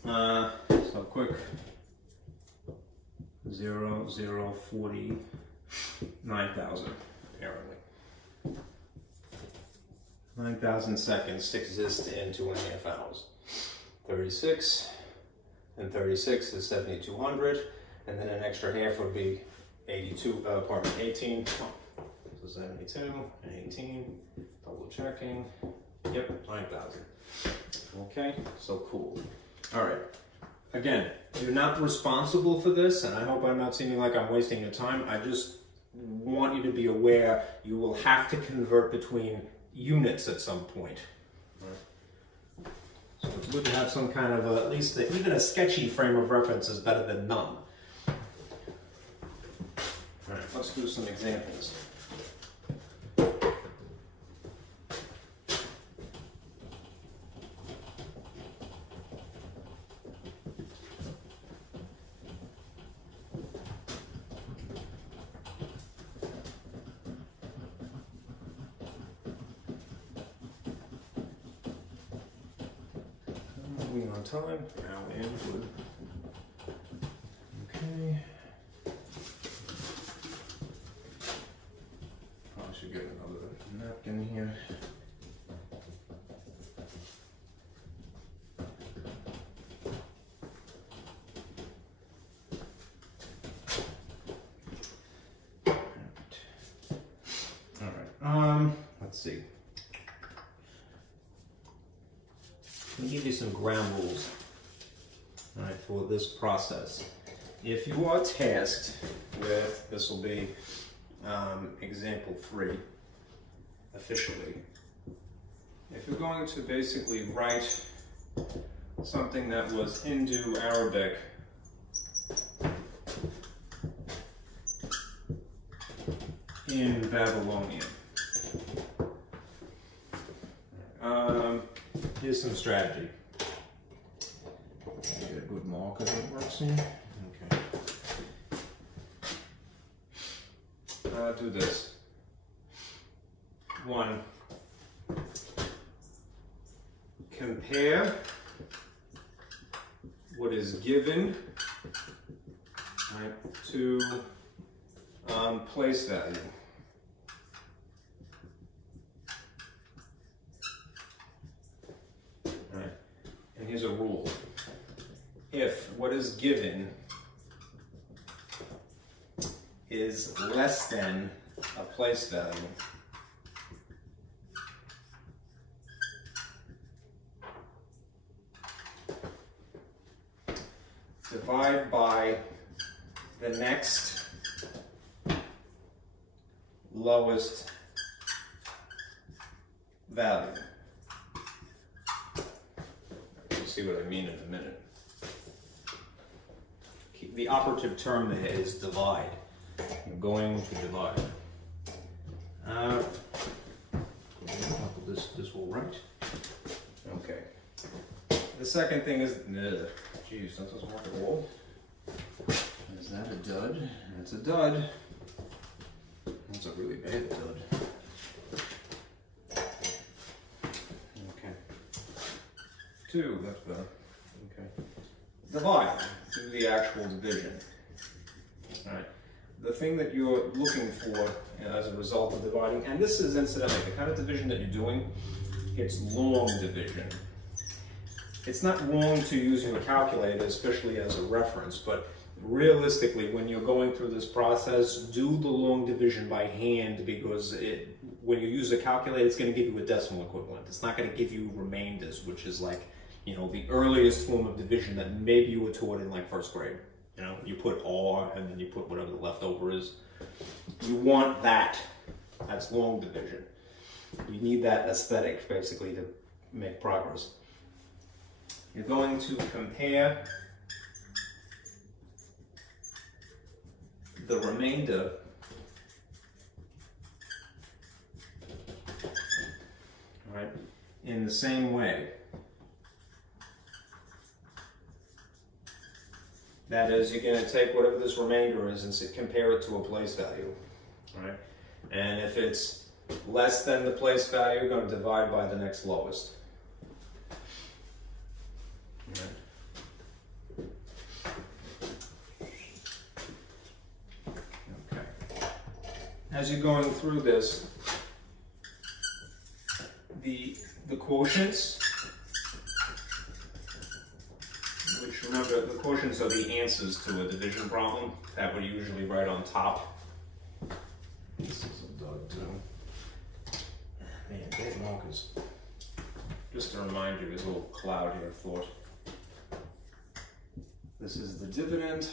So quick, 0, 0, 40, 9,000, apparently. 9,000 seconds exist in 2.5 hours. 36 and 36 is 7,200, and then an extra half would be 18. So 72 and 18, double checking. Yep, 9,000. Okay, so cool. All right. Again, you're not responsible for this, and I hope I'm not seeming like I'm wasting your time. I just want you to be aware you will have to convert between units at some point. So it's good to have some kind of at least even a sketchy frame of reference is better than none. All right, let's do some examples. On time, now input. Okay. Probably should get another napkin here. All right. Let's see. Let me give you some ground rules, all right, for this process. If you are tasked with, this will be example 3 officially, if you're going to basically write something that was Hindu Arabic in Babylonian, here's some strategy. Get a good marker that works here. Okay. Do this. 1. Compare what is given, right, to place value. And here's a rule. If what is given is less than a place value, divide by the next lowest value. See what I mean in a minute. The operative term there is divide. You're going to divide. This will right. Okay. The second thing is, geez, that doesn't work at all. Is that a dud? That's a dud. That's a really bad dud. Okay. 2, that's better. Okay. Divide. Do the actual division. All right. The thing that you're looking for as a result of dividing, and this is incidentally the kind of division that you're doing, it's long division. It's not wrong to use your calculator, especially as a reference, but realistically, when you're going through this process, do the long division by hand, because when you use a calculator, it's going to give you a decimal equivalent. It's not going to give you remainders, which is like, you know, the earliest form of division that maybe you were taught in like first grade. You know, you put R and then you put whatever the leftover is. You want that. That's long division. You need that aesthetic, basically, to make progress. You're going to compare the remainder in the same way. That is, you're going to take whatever this remainder is and compare it to a place value. Right? And if it's less than the place value, you're going to divide by the next lowest. As you're going through this, the quotients, which remember, the quotients are the answers to a division problem that we usually write on top. This is a dud too. Man, bad markers. Just to remind you, there's a little cloud here of thought. This is the dividend.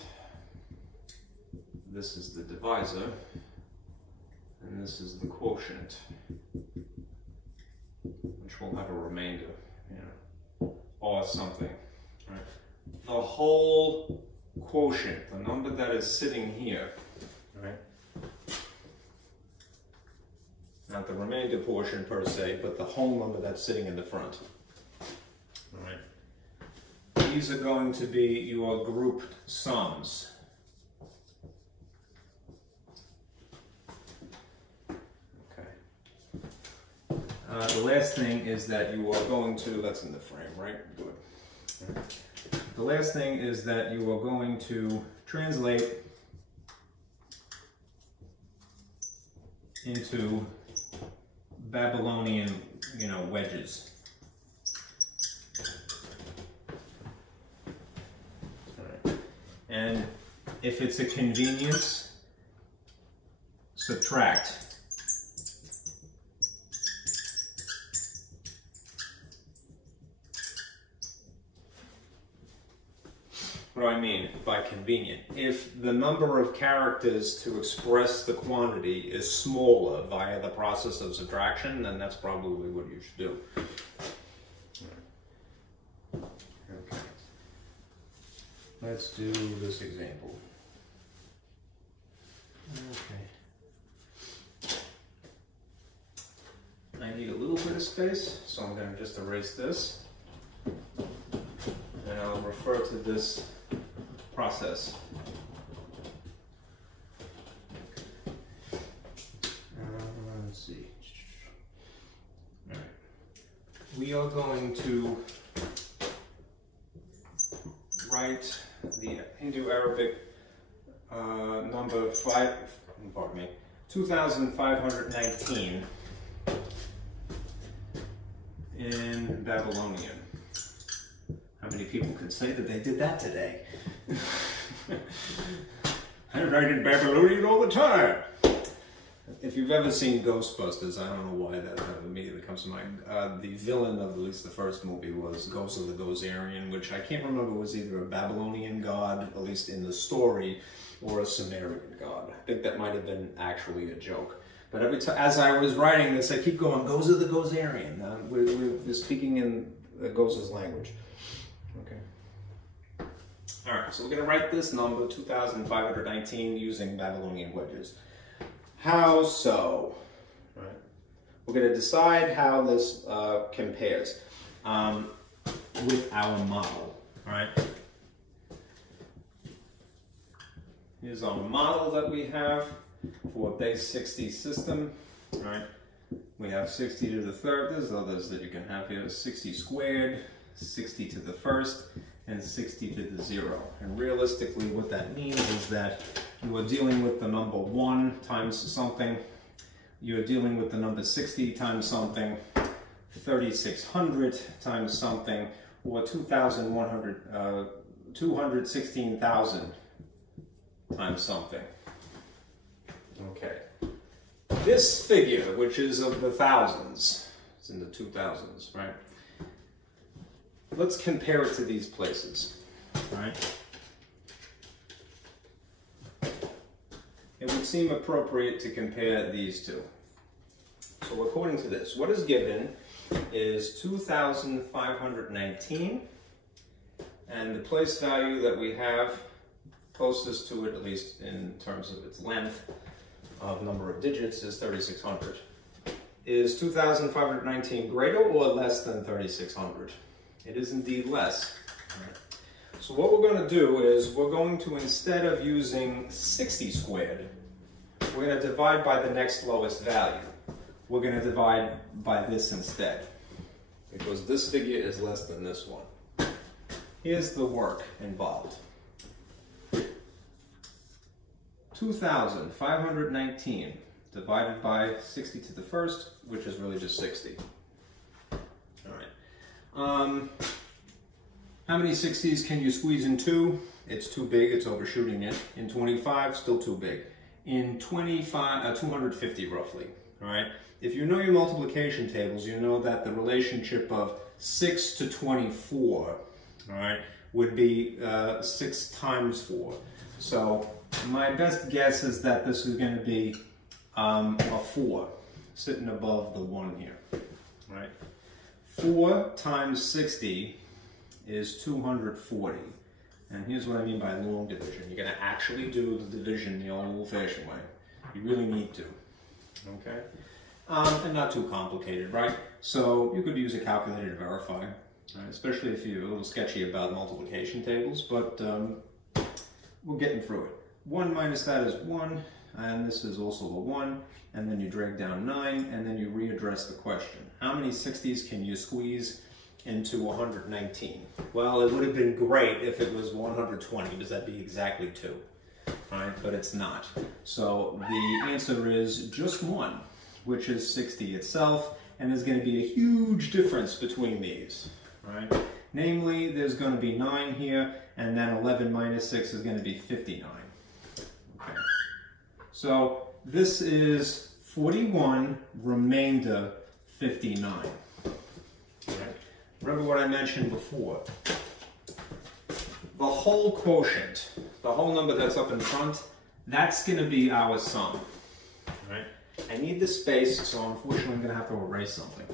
This is the divisor. And this is the quotient, which will have a remainder, you know, or something. Right? The whole quotient, the number that is sitting here, right? Not the remainder portion per se, but the whole number that's sitting in the front. All right. These are going to be your grouped sums. The last thing is that you are going to, that's in the frame, right? Good. The last thing is that you are going to translate into Babylonian, you know, wedges. All right. And if it's a convenience, subtract. What do I mean by convenient? If the number of characters to express the quantity is smaller via the process of subtraction, then that's probably what you should do. Okay. Let's do this example. Okay. I need a little bit of space, so I'm going to just erase this. And I'll refer to this process. Let's see. All right. We are going to write the Hindu-Arabic number 2519 in Babylonian. How many people can say that they did that today? I write in Babylonian all the time. If you've ever seen Ghostbusters, I don't know why that immediately comes to mind. The villain of at least the first movie was Ghost of the Gozerian, which I can't remember was either a Babylonian god, at least in the story, or a Sumerian god. I think that might have been actually a joke. But every time, as I was writing this, I keep going, Ghost of the Gozerian. We're speaking in Ghost's language. Okay. All right, so we're going to write this number, 2519, using Babylonian wedges. How so? right? We're going to decide how this compares with our model, right? Here's our model that we have for a base 60 system, right? We have 60 to the third. There's others that you can have here. 60 squared, 60 to the first, and 60 to the zero. And realistically, what that means is that you are dealing with the number 1 times something. You're dealing with the number 60 times something, 3,600 times something, or 216,000 times something. Okay. This figure, which is of the thousands, it's in the 2000s, right? Let's compare it to these places, right? It would seem appropriate to compare these two. So according to this, what is given is 2,519, and the place value that we have closest to it, at least in terms of its length of number of digits, is 3,600. Is 2,519 greater or less than 3,600? It is indeed less. Right. So what we're going to do is we're going to, instead of using 60 squared, we're going to divide by the next lowest value. We're going to divide by this instead, because this figure is less than this one. Here's the work involved. 2,519 divided by 60 to the first, which is really just 60. All right. How many 60s can you squeeze in 2? It's too big, it's overshooting it. In 25, still too big. In 25, 250 roughly. All right. If you know your multiplication tables, you know that the relationship of 6 to 24, all right, would be 6 times 4. So my best guess is that this is going to be a 4, sitting above the 1 here, right? 4 times 60 is 240. And here's what I mean by long division. You're going to actually do the division the old-fashioned way. You really need to, okay? And not too complicated, right? So you could use a calculator to verify, right? Especially if you're a little sketchy about multiplication tables, but we're getting through it. 1 minus that is 1, and this is also a 1, and then you drag down 9, and then you readdress the question. How many 60s can you squeeze into 119? Well, it would have been great if it was 120, because that'd be exactly 2, right? But it's not. So the answer is just 1, which is 60 itself, and there's going to be a huge difference between these, right? Namely, there's going to be 9 here, and then 11 minus 6 is going to be 59. Okay. So this is 41 remainder 59. Okay. Remember what I mentioned before. The whole quotient, the whole number that's up in front, that's going to be our sum. Right? I need the space, so unfortunately I'm going to have to erase something.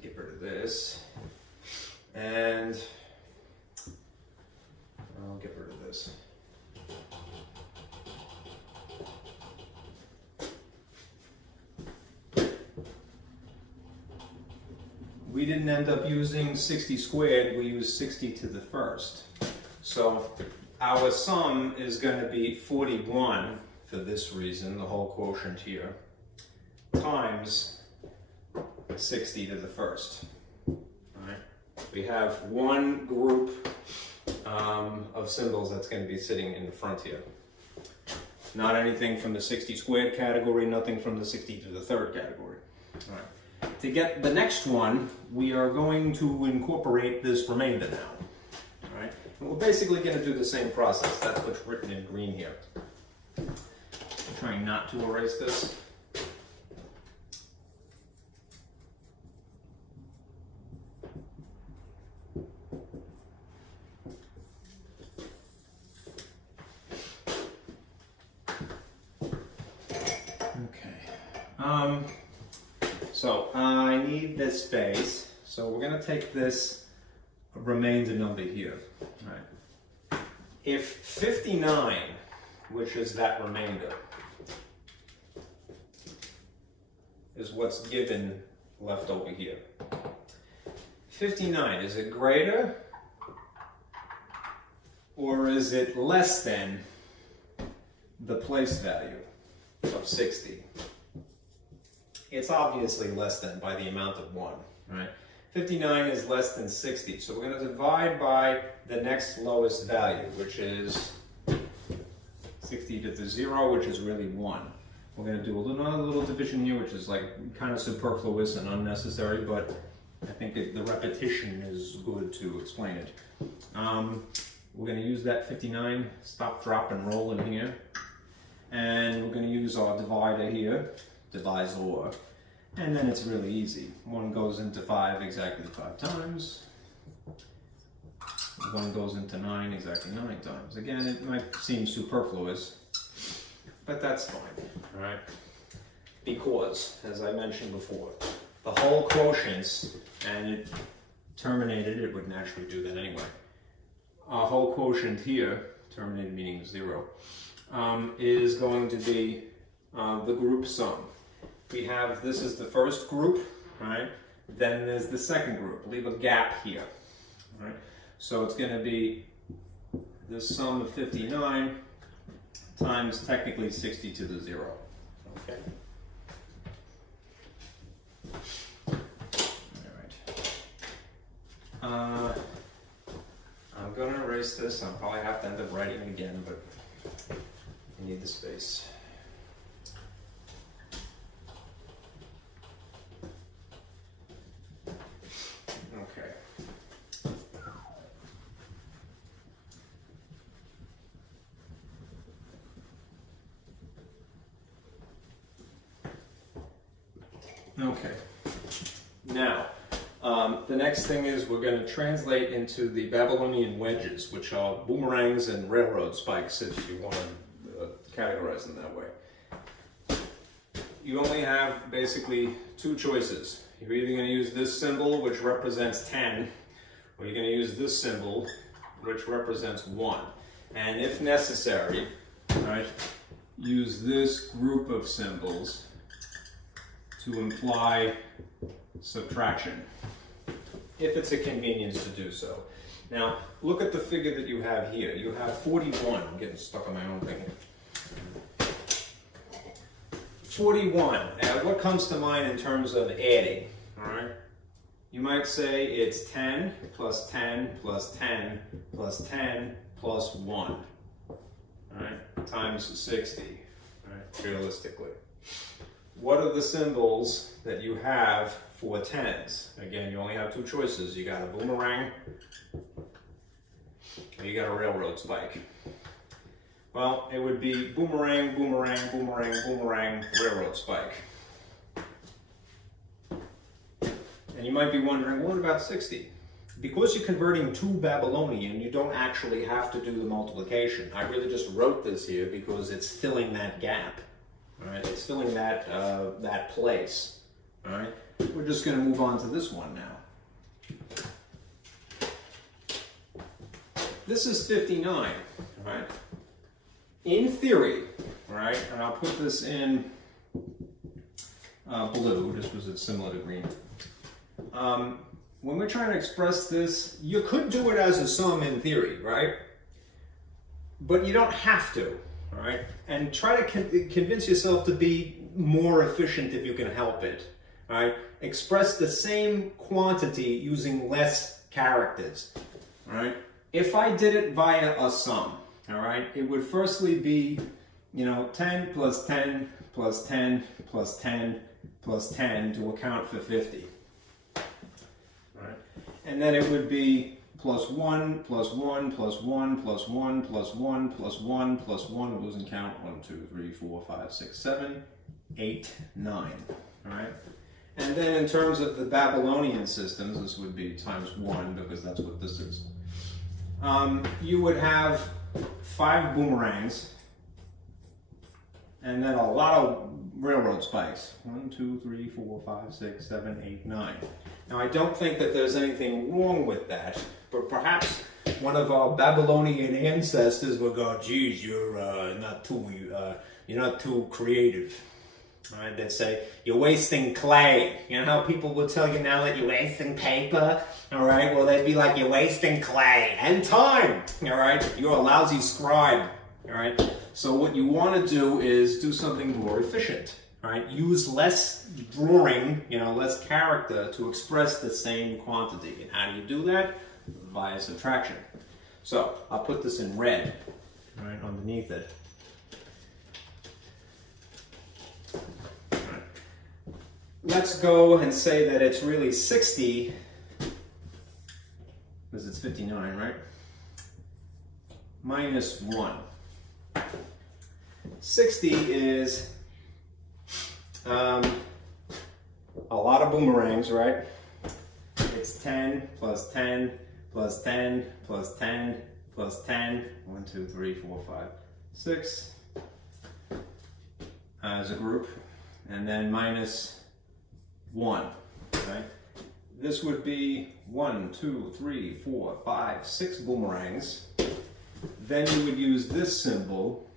Get rid of this. And I'll get rid of this. We didn't end up using 60 squared, we used 60 to the first. So our sum is going to be 41 for this reason, the whole quotient here, times 60 to the first. All right. We have one group of symbols that's going to be sitting in the front here. Not anything from the 60 squared category, nothing from the 60 to the third category. All right. To get the next one, we are going to incorporate this remainder now. All right. And we're basically going to do the same process. That's what's written in green here. I'm trying not to erase this. So I need this space, so we're going to take this remainder number here. Right. If 59, which is that remainder, is what's given left over here. 59, is it greater or is it less than the place value of 60? It's obviously less than by the amount of 1, right? 59 is less than 60, so we're going to divide by the next lowest value, which is 60 to the 0, which is really 1. We're going to do another little division here, which is like kind of superfluous and unnecessary, but I think the repetition is good to explain it. We're going to use that 59, stop, drop, and roll in here. And we're going to use our divider here, divisor. And then it's really easy. 1 goes into 5 exactly 5 times. 1 goes into 9 exactly 9 times. Again, it might seem superfluous, but that's fine, all right? Because, as I mentioned before, the whole quotients, and it terminated, it would naturally do that anyway. Our whole quotient here, terminated meaning 0, is going to be the group sum. We have, this is the first group, right? Then there's the second group. Leave a gap here, right? So it's going to be the sum of 59 times technically 60 to the 0. Okay. All right. I'm going to erase this. I'll probably have to end up writing it again, but I need the space. Okay, now the next thing is we're going to translate into the Babylonian wedges, which are boomerangs and railroad spikes, if you want to categorize them that way. You only have basically 2 choices. You're either going to use this symbol, which represents 10, or you're going to use this symbol, which represents 1. And if necessary, right, use this group of symbols to imply subtraction, if it's a convenience to do so. Now, look at the figure that you have here. You have 41. I'm getting stuck on my own thing. 41. What comes to mind in terms of adding? All right. You might say it's 10 plus 10 plus 10 plus 10 plus 1. All right. Times 60. All right. Realistically. What are the symbols that you have for 10s? Again, you only have 2 choices. You got a boomerang or you got a railroad spike. Well, it would be boomerang, boomerang, boomerang, boomerang, railroad spike. And you might be wondering, what about 60? Because you're converting to Babylonian, you don't actually have to do the multiplication. I really just wrote this here because it's filling that gap. All right, it's filling that, that place. All right, we're just going to move on to this one now. This is 59, all right? In theory, all right, and I'll put this in blue just because it's similar to green. When we're trying to express this, you could do it as a sum in theory, right? But you don't have to. All right, and try to convince yourself to be more efficient if you can help it. All right, express the same quantity using less characters. All right, if I did it via a sum, all right, it would firstly be, 10 plus 10 plus 10 plus 10 plus 10 to account for 50. All right, and then it would be plus 1, plus 1, plus 1, plus 1, plus 1, plus 1, plus 1, we're losing count, 1, 2, 3, 4, 5, 6, 7, 8, 9, all right? And then in terms of the Babylonian systems, this would be times 1 because that's what this is. You would have 5 boomerangs and then a lot of railroad spikes. 1, 2, 3, 4, 5, 6, 7, 8, 9. Now I don't think that there's anything wrong with that, but perhaps one of our Babylonian ancestors will go, geez, you're not too creative. All right, they'd say, you're wasting clay. You know how people will tell you now that you're wasting paper? All right, well, they'd be like, you're wasting clay and time. All right, you're a lousy scribe. All right, so what you want to do is do something more efficient. All right, use less drawing, less character to express the same quantity. And how do you do that? Via subtraction. So I'll put this in red, right, underneath it. Let's go and say that it's really 60, because it's 59, right? Minus 1. 60 is a lot of boomerangs, right? It's 10 plus 10 plus 10 plus 10 plus 10. 1, 2, 3, 4, 5, 6 as a group. And then minus 1, right? This would be 1, 2, 3, 4, 5, 6 boomerangs. Then you would use this symbol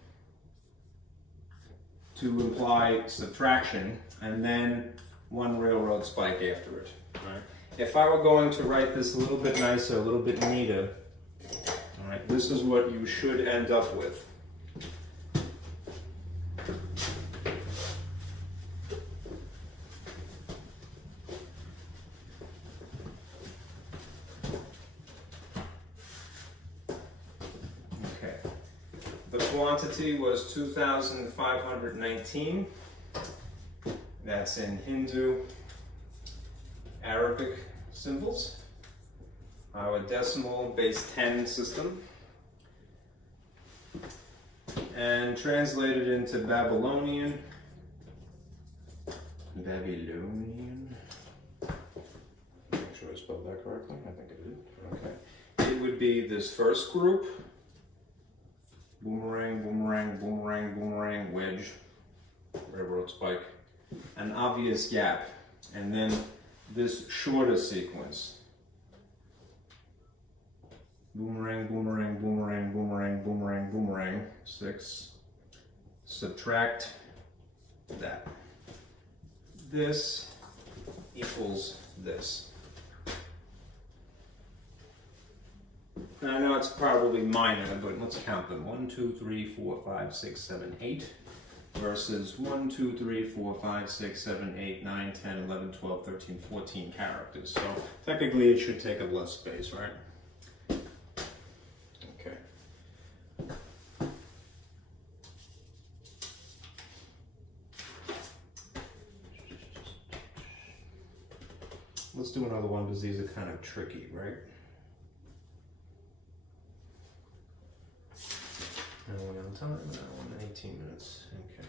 to imply subtraction, and then 1 railroad spike after it. Right? If I were going to write this a little bit nicer, a little bit neater, all right, this is what you should end up with. The quantity was 2,519. That's in Hindu Arabic symbols. Our decimal base 10 system. And translated into Babylonian. Make sure I spelled that correctly. I think I did. Okay. It would be this first group. Boomerang, boomerang, boomerang, boomerang, wedge, railroad spike, an obvious gap, and then this shorter sequence. Boomerang, boomerang, boomerang, boomerang, boomerang, boomerang, 6, subtract that. This equals this. Now, I know it's probably minor, but let's count them. 1, 2, 3, 4, 5, 6, 7, 8 versus 1, 2, 3, 4, 5, 6, 7, 8, 9, 10, 11, 12, 13, 14 characters. So technically it should take up less space, right? Okay. Let's do another one because these are kind of tricky, right? That one on time, that one 18 minutes. Okay.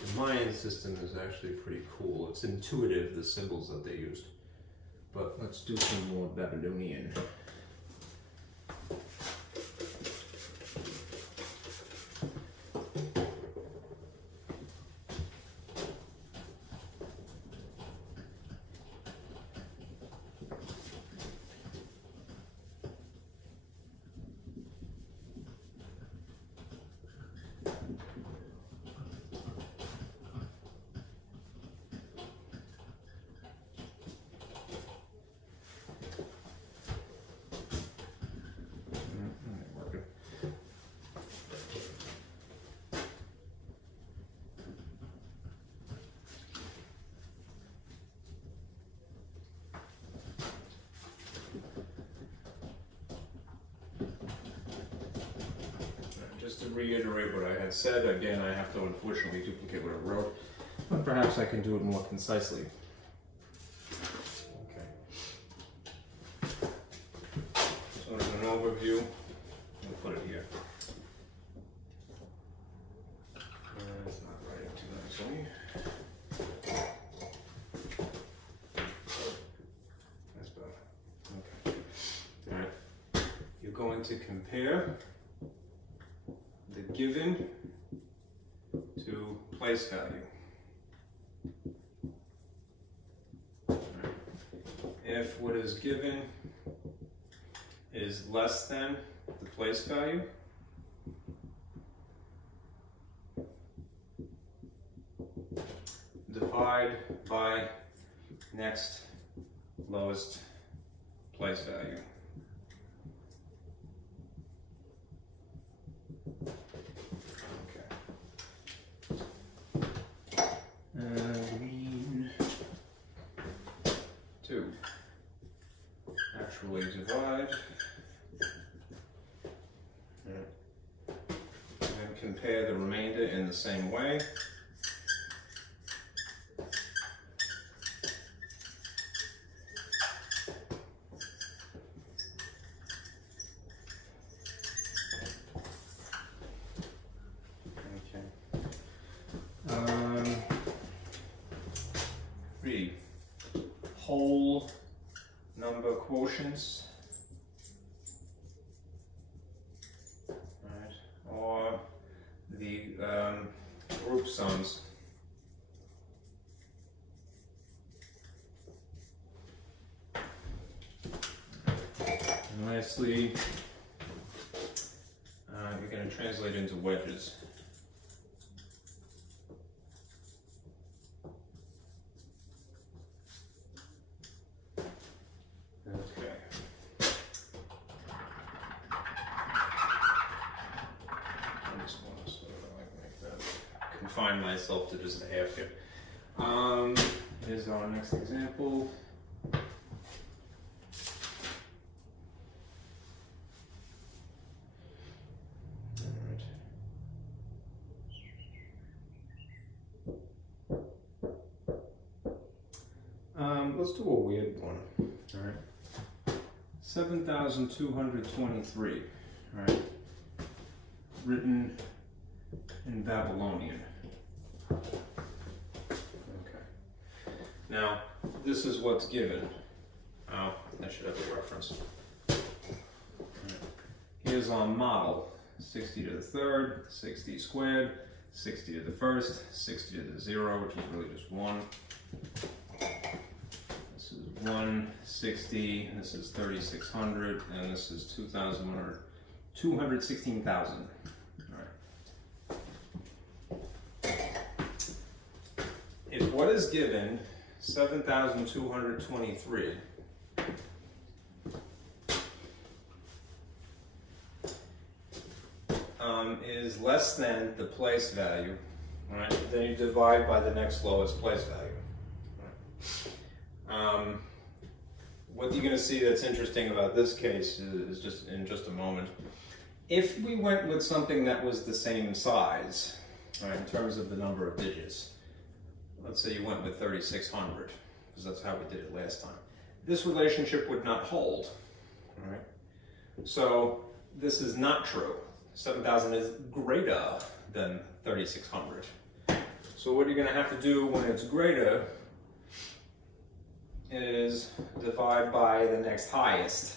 The Mayan system is actually pretty cool. It's intuitive, the symbols that they used. But let's do some more Babylonian. Just to reiterate what I had said, again, I have to unfortunately duplicate what I wrote, but perhaps I can do it more concisely. Okay. So as an overview, I'll put it here. It's not writing too nicely. That's better. Okay. All right. You're going to compare the given to place value. Right. If what is given is less than the place value, divide by next lowest place value. Mean to actually divide and compare the remainder in the same way. Whole number quotients, right, or the group sums. And lastly, you're going to translate into wedges. Confine myself to just half here. Here's our next example. Let's do a weird one. All right. 7,223. All right. Written in Babylonian. Okay. Now, this is what's given. Oh, I should have a reference. Right. Here's our model. 60 to the third, 60 squared, 60 to the first, 60 to the 0, which is really just 1. This is 160, this is 3,600, and this is 216,000. If what is given, 7,223, is less than the place value, right? Then you divide by the next lowest place value. Right? What you're going to see that's interesting about this case is just in just a moment. If we went with something that was the same size, right, in terms of the number of digits, let's say you went with 3,600, because that's how we did it last time. This relationship would not hold, right? So this is not true. 7,000 is greater than 3,600. So what you're going to have to do when it's greater is divide by the next highest.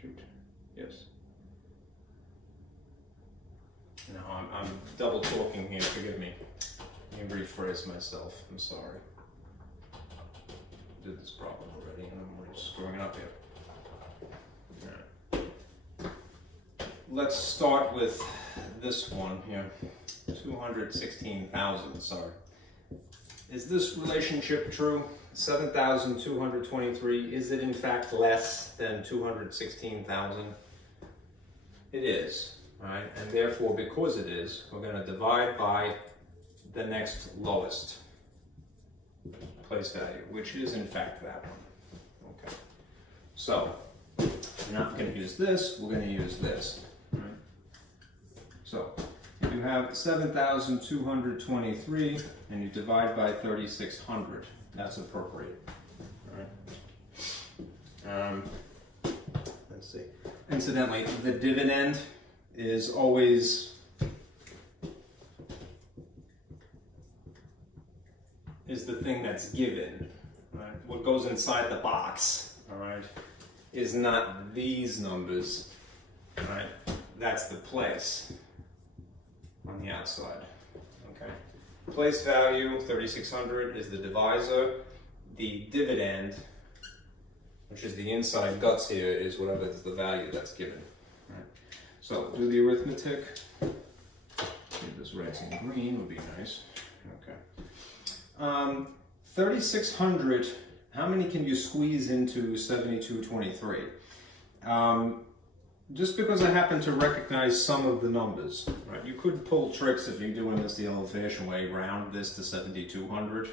Shoot. Yes. No, I'm double talking here. Forgive me. Let me rephrase myself. I'm sorry. I did this problem already, and I'm just screwing it up here. All right. Let's start with this one here. 216,000. Sorry. Is this relationship true? 7,223, is it in fact less than 216,000? It is, right? And therefore, because it is, we're going to divide by the next lowest place value, which is in fact that one. Okay. So, we're not going to use this, we're going to use this. Right? So, if you have 7,223 and you divide by 3,600, that's appropriate. All right. Let's see. Incidentally, the dividend is always the thing that's given. Right? What goes inside the box, all right, is not these numbers. All right. That's the place on the outside. Okay. Place value 3,600 is the divisor. The dividend which is the inside guts here, is whatever is the value that's given. Right. So do the arithmetic. Maybe this red and green would be nice. Okay. 3,600, how many can you squeeze into 7223? Just because I happen to recognize some of the numbers, right? You could pull tricks if you're doing this the old-fashioned way, round this to 7,200,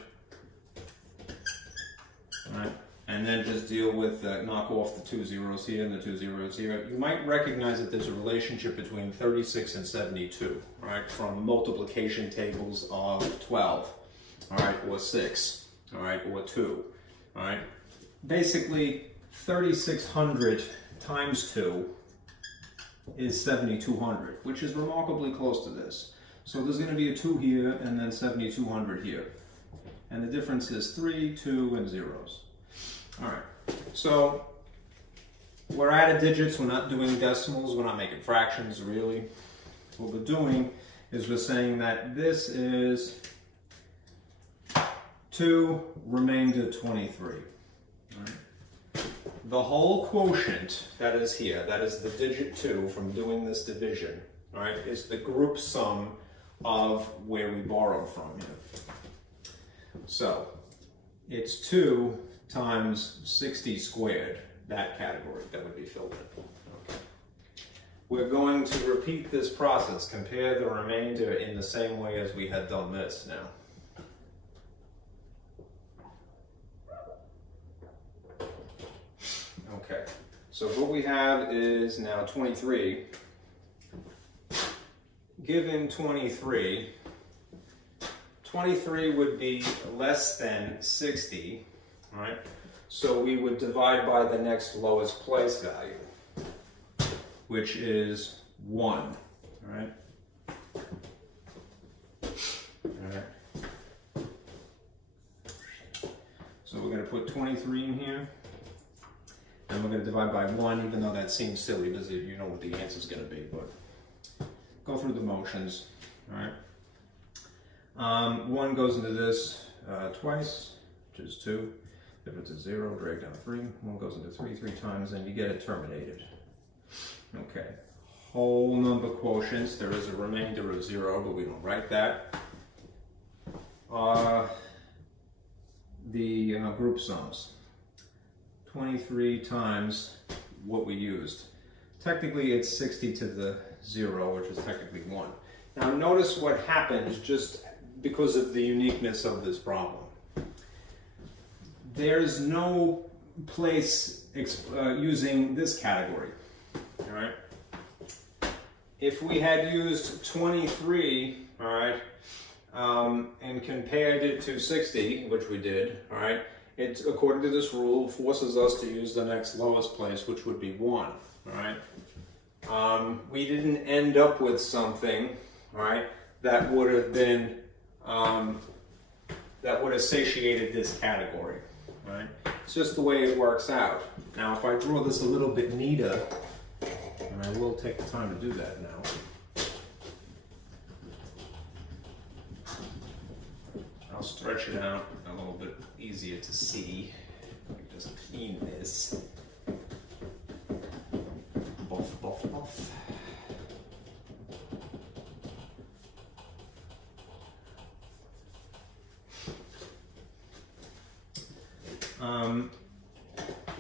right? And then just deal with, knock off the 2 zeros here and the 2 zeros here. You might recognize that there's a relationship between 36 and 72, right? From multiplication tables of 12, all right, or 6, all right, or 2, all right? Basically, 3,600 times 2 is 7,200, which is remarkably close to this. So there's going to be a 2 here and then 7,200 here. And the difference is 3, 2, and zeros. All right, so we're out of digits, we're not doing decimals, we're not making fractions really. What we're doing is we're saying that this is 2 remainder 23. All right. The whole quotient that is here, that is the digit 2 from doing this division, all right, is the group sum of where we borrowed from here. So it's 2 times 60 squared, that category that would be filled in. Okay. We're going to repeat this process, compare the remainder in the same way as we had done this now. Okay, so what we have is now 23. Given 23, 23 would be less than 60, right? So we would divide by the next lowest place value, which is 1, all right? All right. So we're going to put 23 in here, and we're going to divide by 1, even though that seems silly because you know what the answer is going to be, but go through the motions, all right? 1 goes into this twice, which is 2. Difference is 0, drag down 3. 1 goes into 3 times, and you get it terminated. Okay. Whole number quotients. There is a remainder of 0, but we don't write that. The group sums. 23 times what we used. Technically, it's 60 to the 0, which is technically 1. Now, notice what happens just because of the uniqueness of this problem. There's no place using this category, all right? If we had used 23, all right, and compared it to 60, which we did, all right, it, according to this rule, forces us to use the next lowest place, which would be 1, all right? We didn't end up with something, all right, that would have been, that would have satiated this category. Right? It's just the way it works out. Now, if I draw this a little bit neater, and I will take the time to do that now, I'll stretch it out a little bit easier to see. Let me just clean this. Buff, buff, buff.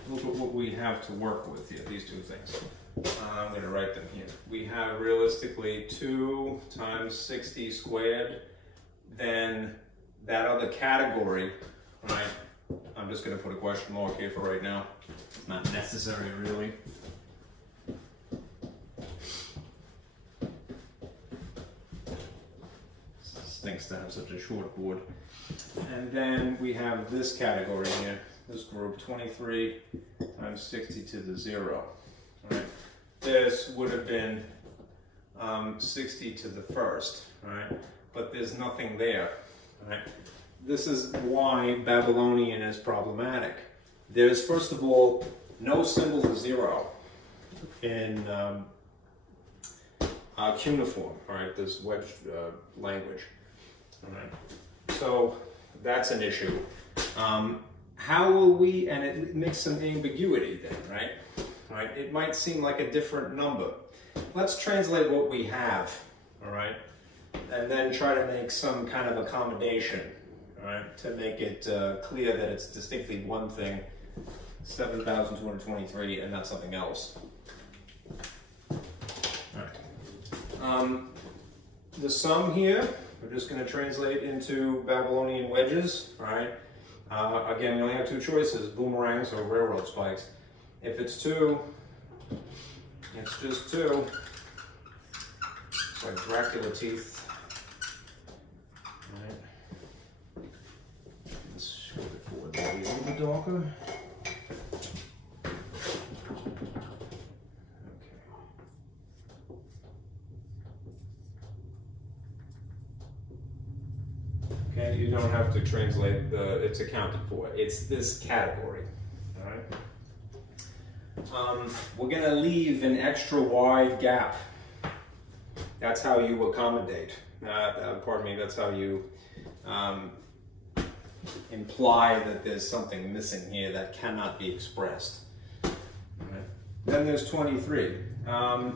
Look at what we have to work with here, these two things. I'm going to write them here. We have realistically 2 times 60 squared, then that other category, right? I'm just going to put a question mark here for right now. It's not necessary, really. It stinks to have such a short board. And then we have this category here, this group, 23 times 60 to the 0. Right? This would have been 60 to the first, right? But there's nothing there. Right? This is why Babylonian is problematic. There's, first of all, no symbol for 0 in cuneiform, all right, this wedge language. All right. So that's an issue. how will we, and it makes some ambiguity then, right? Right? It might seem like a different number. Let's translate what we have, all right? And then try to make some kind of accommodation, all right? To make it clear that it's distinctly one thing, 7,223, and not something else. All right. The sum here, we're just going to translate into Babylonian wedges, all right? Again, we only have two choices, boomerangs or railroad spikes. If it's 2, it's just 2. It's like Dracula teeth. All right. Let's show it forward maybe a little bit darker. Okay, you don't have to translate it's accounted for. It's this category, all right? We're gonna leave an extra wide gap. That's how you accommodate. Pardon me, that's how you imply that there's something missing here that cannot be expressed. All right. Then there's 23.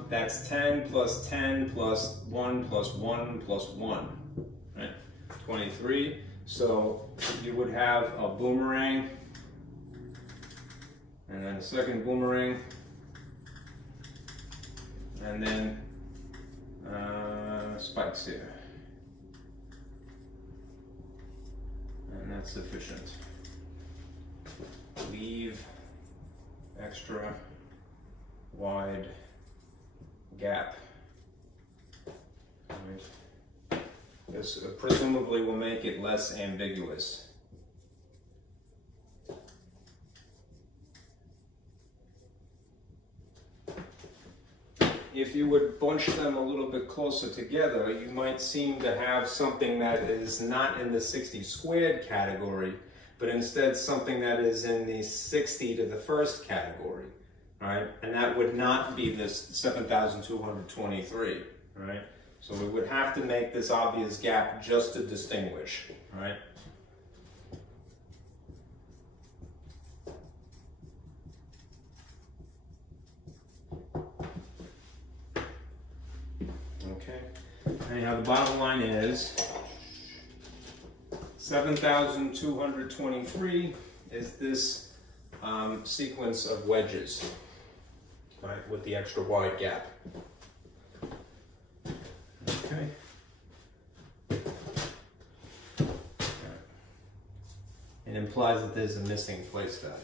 That's 10 plus 10 plus 1 plus 1 plus 1. 23, so you would have a boomerang, and then a second boomerang, and then spikes here. And that's sufficient. Leave extra wide gap. Right. This presumably will make it less ambiguous. If you would bunch them a little bit closer together, you might seem to have something that is not in the 60 squared category, but instead something that is in the 60 to the first category, right? And that would not be this 7,223, right? So we would have to make this obvious gap just to distinguish, right? Okay. Anyhow, the bottom line is 7,223 is this sequence of wedges, right, with the extra wide gap. Okay. It implies that there's a missing place value.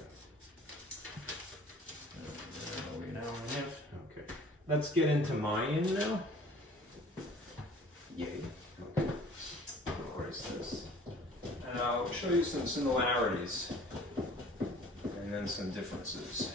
Okay. Let's get into MAT-1 now. Yay. Okay. I'll erase this. And I'll show you some similarities and then some differences.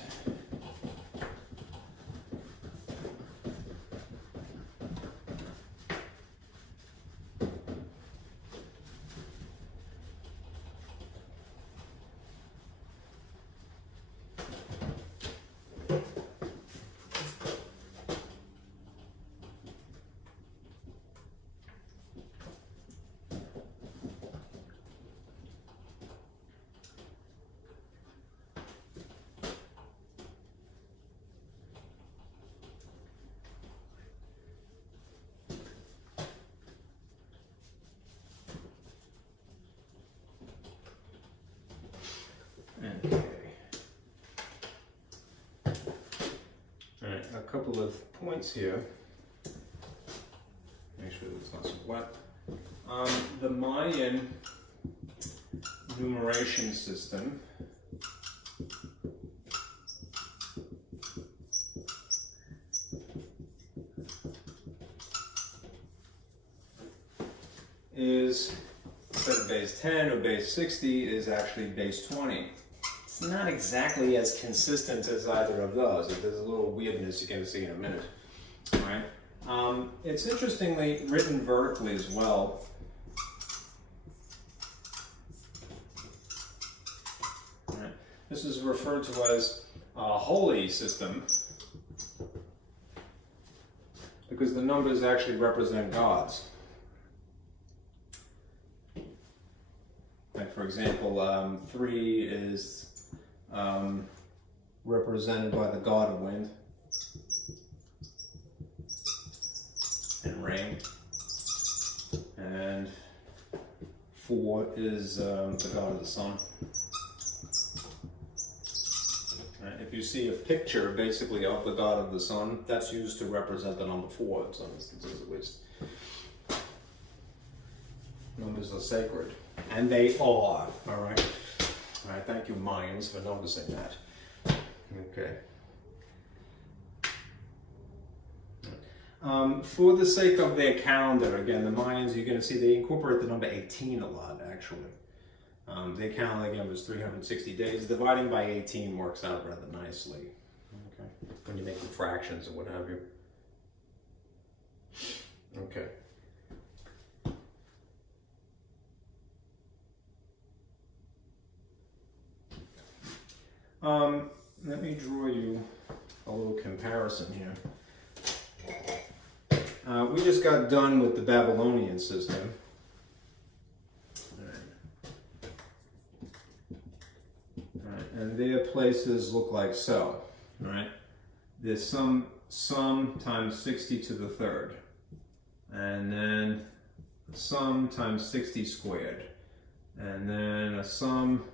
Okay. All right, a couple of points here. Make sure it's not so wet. The Mayan numeration system is, instead of base 10 or base 60, is actually base 20. It's not exactly as consistent as either of those. There's a little weirdness you're going to see in a minute. All right. It's interestingly written vertically as well. All right. This is referred to as a holy system because the numbers actually represent gods. Like for example, 3 is represented by the god of wind and rain, and 4 is the god of the sun. If you see a picture basically of the god of the sun, that's used to represent the number 4 in some instances at least. Numbers are sacred. And they are, all right? All right, thank you Mayans for noticing that. Okay. For the sake of their calendar, again, the Mayans, you're going to see they incorporate the number 18 a lot, actually. Their calendar, again, was 360 days. Dividing by 18 works out rather nicely, okay, when you make the fractions or what have you. Okay. Let me draw you a little comparison here. We just got done with the Babylonian system. And their places look like so, right? There's some times 60 to the third, and then a sum times 60 squared, and then a sum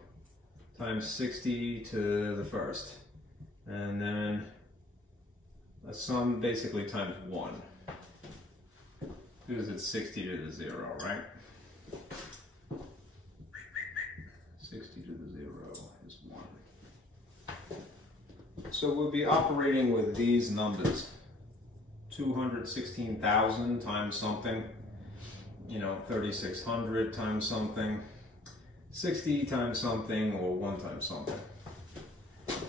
times 60 to the first, and then a sum basically times 1, because it's 60 to the 0, right? 60 to the 0 is 1. So we'll be operating with these numbers. 216,000 times something, 3,600 times something, 60 times something, or 1 times something.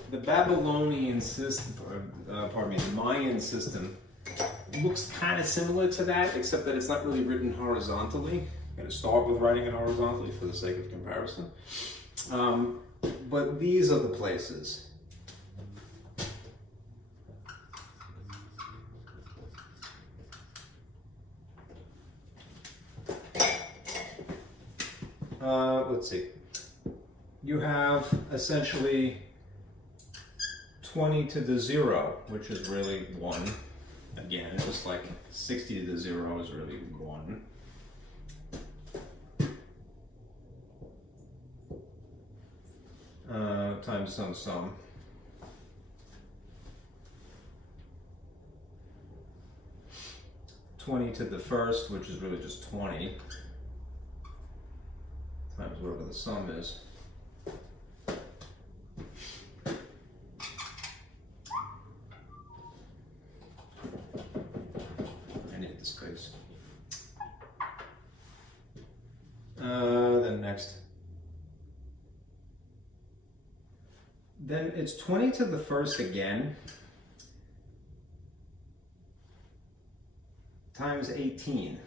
The Babylonian system, the Mayan system looks kind of similar to that, except that it's not really written horizontally. I'm going to start with writing it horizontally for the sake of comparison. But these are the places. Let's see. You have essentially 20 to the 0, which is really 1. Again, just like 60 to the 0 is really 1. Times some. $20 to the first, which is really just 20, times whatever the sum is. I need the space. Then next. Then it's 20 to the first again, times 18.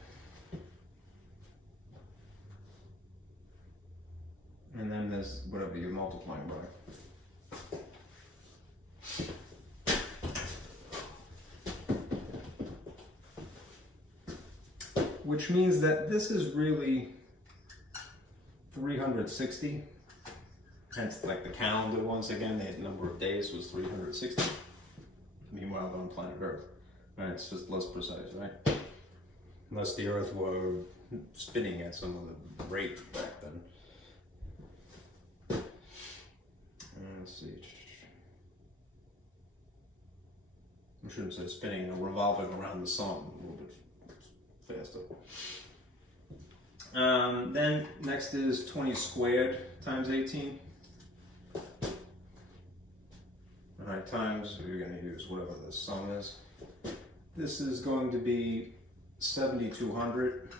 And then there's whatever you're multiplying by. Which means that this is really 360. Hence, like the calendar, once again, the number of days was 360. Meanwhile, on planet Earth, right? It's just less precise, right? Unless the Earth were spinning at some other rate back then. Let's see. I shouldn't say spinning, revolving around the sun a little bit faster. Then next is 20 squared times 18. Alright, times, we're going to use whatever the sum is. This is going to be 7,200.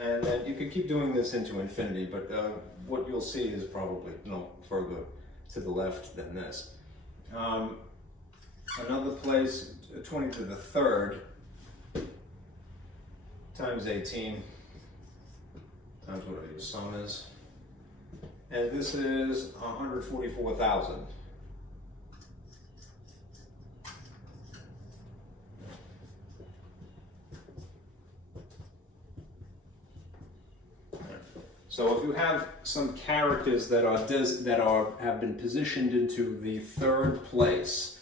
And then you could keep doing this into infinity, but what you'll see is probably no further to the left than this. Another place, 20 to the third times 18 times whatever your sum is. And this is 144,000. So if you have some characters that have been positioned into the third place,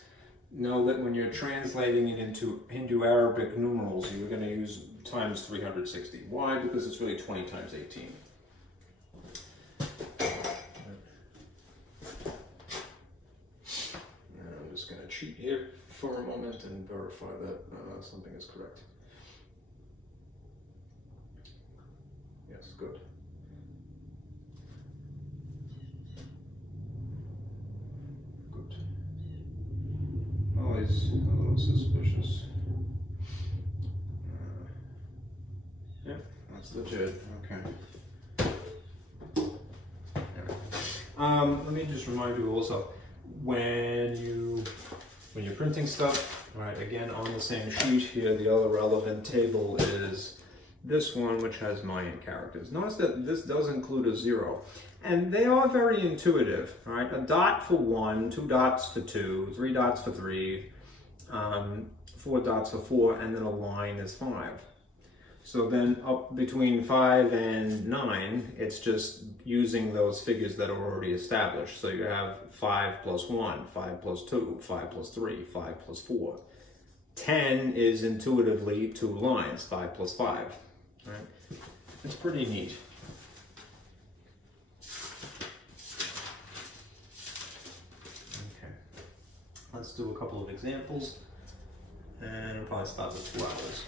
know that when you're translating it into Hindu-Arabic numerals, you're going to use times 360. Why? Because it's really 20 times 18. I'm just going to cheat here for a moment and verify that something is correct. Yes, good. Good. Always a little suspicious. Yeah, that's legit. Okay. Let me just remind you also, when you're printing stuff, right, again on the same sheet here, the other relevant table is this one, which has Mayan characters. Notice that this does include a 0, and they are very intuitive, right? A dot for 1, 2 dots for 2, 3 dots for 3, 4 dots for 4, and then a line is 5. So then up between 5 and 9, it's just using those figures that are already established. So you have 5 plus 1, 5 plus 2, 5 plus 3, 5 plus 4. 10 is intuitively 2 lines, 5 plus 5. Right? It's pretty neat. Okay, let's do a couple of examples, and we'll probably start with flowers.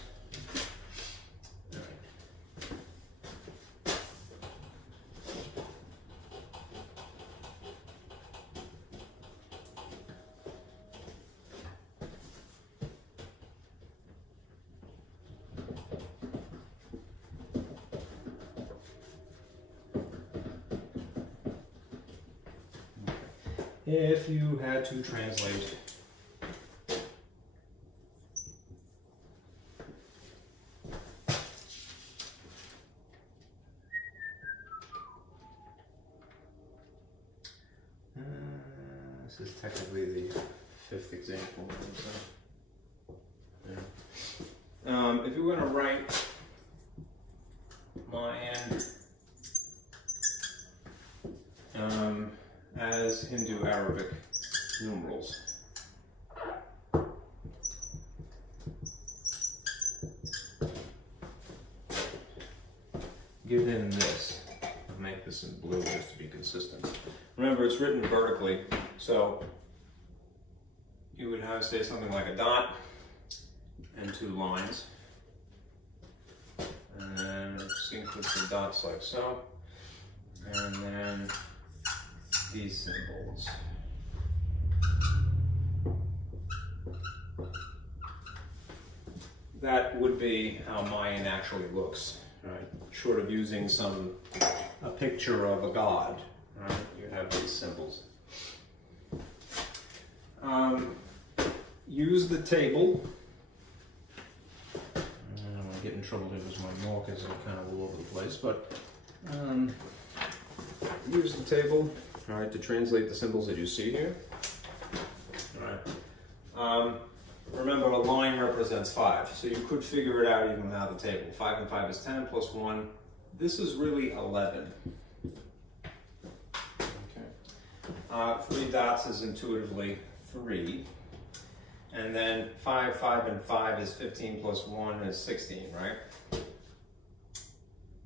If you had to translate this is technically the 5th example. So, yeah. If you were going to write Mayan as Hindu-Arabic numerals, given this, I'll make this in blue just to be consistent. Remember, it's written vertically, so you would have, say, something like a dot and 2 lines, and then sequence the dots like so, and then these symbols. That would be how Mayan actually looks, right? Short of using a picture of a god, right? You have these symbols. Use the table. I don't want to get in trouble here because my markers are kind of all over the place, but use the table. All right, to translate the symbols that you see here. All right. Remember, a line represents 5, so you could figure it out even without the table. 5 and 5 is 10 plus 1. This is really 11. Okay. 3 dots is intuitively 3. And then 5, 5, and 5 is 15 plus 1 is 16, right?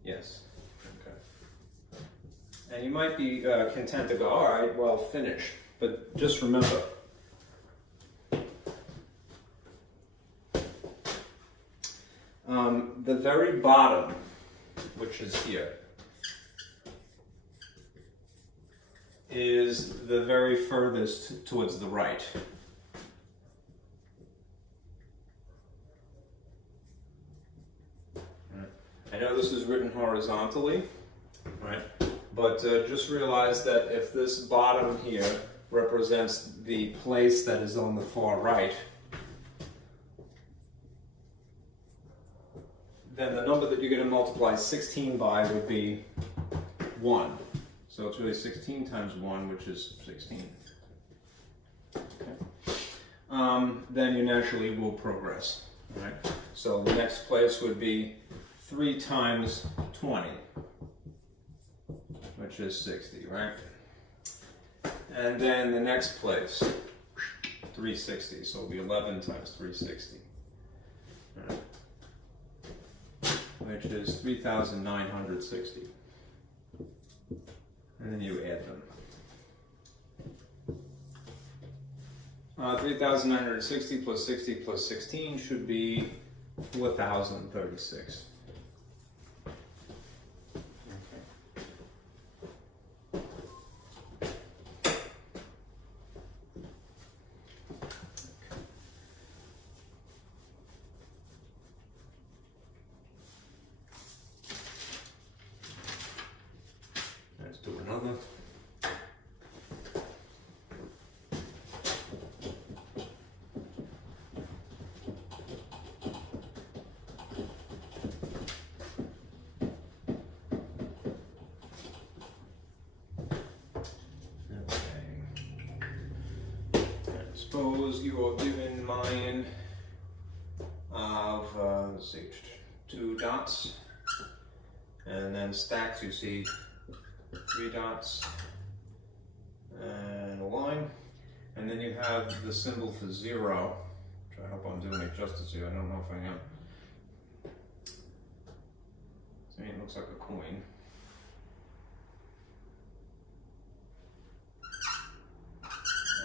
Yes. And you might be content to go, all right, well, finish. But just remember, the very bottom, which is here, is the very furthest towards the right. I know this is written horizontally, right? But just realize that if this bottom here represents the place that is on the far right, then the number that you're going to multiply 16 by would be 1. So it's really 16 times 1, which is 16. Okay. Then you naturally will progress. Right? So the next place would be 3 times 20. which is 60, right? And then the next place, 360, so it'll be 11 times 360, right? Which is 3,960. And then you add them. 3,960 plus 60 plus 16 should be 4,036. Let's do another. Suppose you are given mine of, let's see, 2 dots, and then stacks you see 3 dots and a line, and then you have the symbol for 0, which I hope I'm doing it justice here. I don't know if I am. To me it looks like a coin.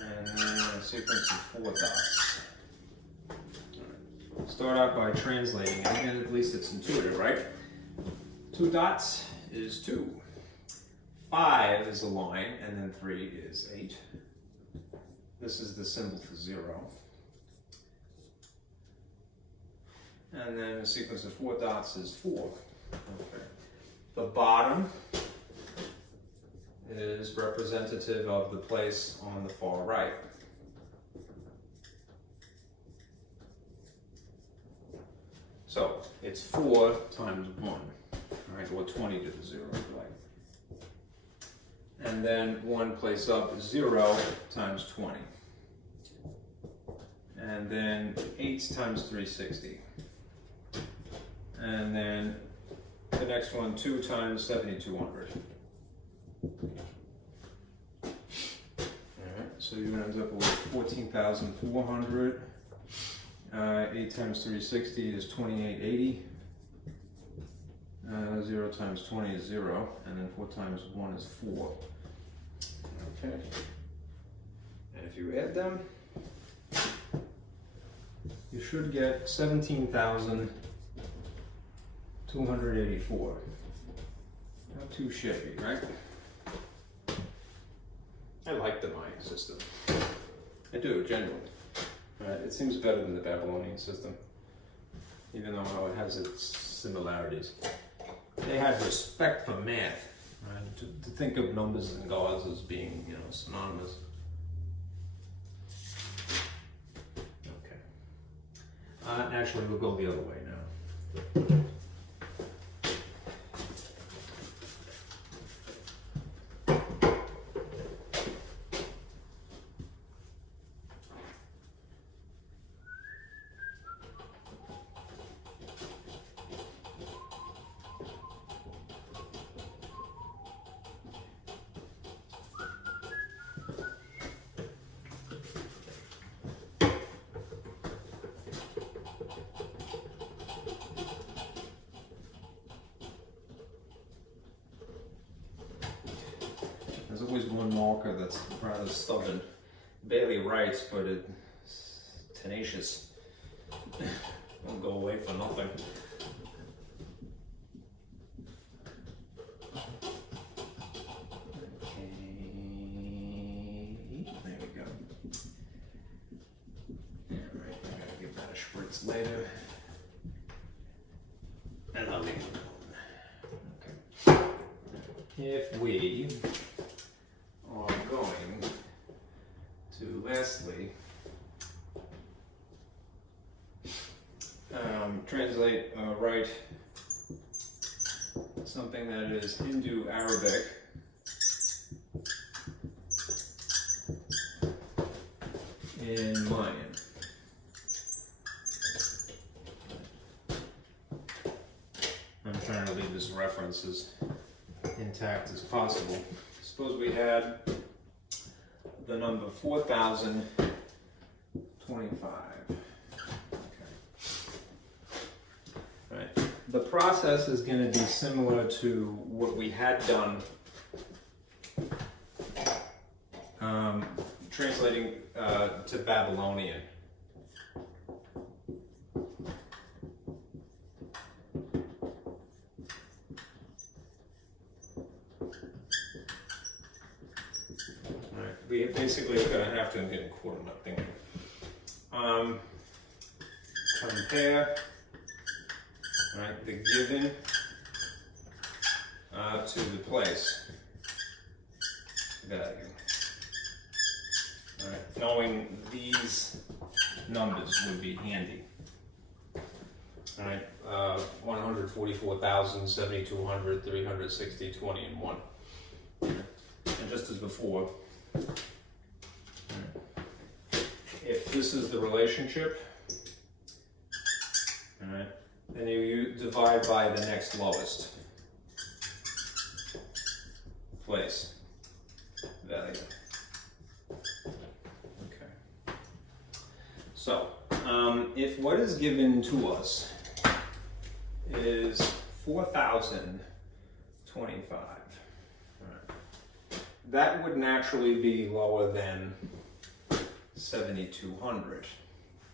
And then a sequence of 4 dots. Right. Start out by translating it, and at least it's intuitive, right? 2 dots is 2. 5 is a line, and then 3 is 8. This is the symbol for 0. And then a sequence of 4 dots is 4. Okay. The bottom is representative of the place on the far right. So it's 4 times 1, right, or 20 to the 0, if you like. And then one place up is 0 times 20. And then 8 times 360. And then the next one, 2 times 7,200. So you end up with 14,400. 8 times 360 is 2,880. 0 times 20 is 0, and then 4 times 1 is 4. Okay. And if you add them, you should get 17,284. Not too shabby, right? I like the Mayan system. I do, genuinely. It seems better than the Babylonian system, even though it has its similarities. They had respect for math, right? To think of numbers and gods as being, you know, synonymous. Okay. Actually, we'll go the other way now. There's always one marker that's rather stubborn. Barely writes, but it's tenacious. Won't go away for nothing. Okay, there we go. Alright, I gotta give that a spritz later. And I'll leave it alone. Okay. If we are going to lastly translate, write something that is Hindu-Arabic in Mayan. I'm trying to leave this references intact as possible. Suppose we had the number 4025. Okay. Right. The process is going to be similar to what we had done translating to Babylonian. We basically are going to have to, I'm getting caught on my thinking. Compare, right, the given to the place value. All right, knowing these numbers would be handy. All right, 144,000, 7,200, 360, 20, and 1. And just as before, if this is the relationship, all right, then you divide by the next lowest place value. Okay. So, if what is given to us is 4,025, that would naturally be lower than 7,200.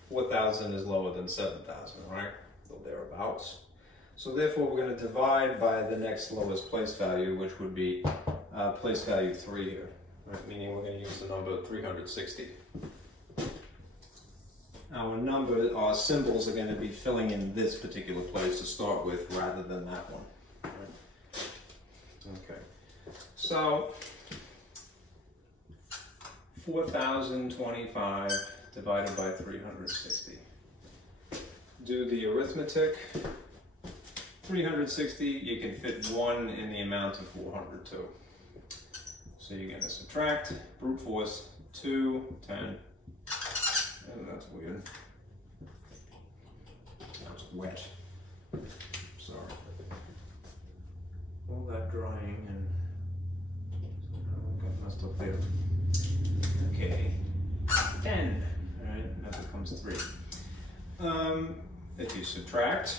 4,000 is lower than 7,000, right? So thereabouts. So therefore we're going to divide by the next lowest place value, which would be place value 3 here, right? Meaning we're going to use the number 360. Our symbols are going to be filling in this particular place to start with rather than that one. Right? Okay. So 4,025 divided by 360. Do the arithmetic. 360, you can fit 1 in the amount of 402. So you're going to subtract, brute force, 2, 10, and that's weird. That's wet. Sorry. All that drying and got messed up there. Okay, 10, all right, that becomes 3. If you subtract,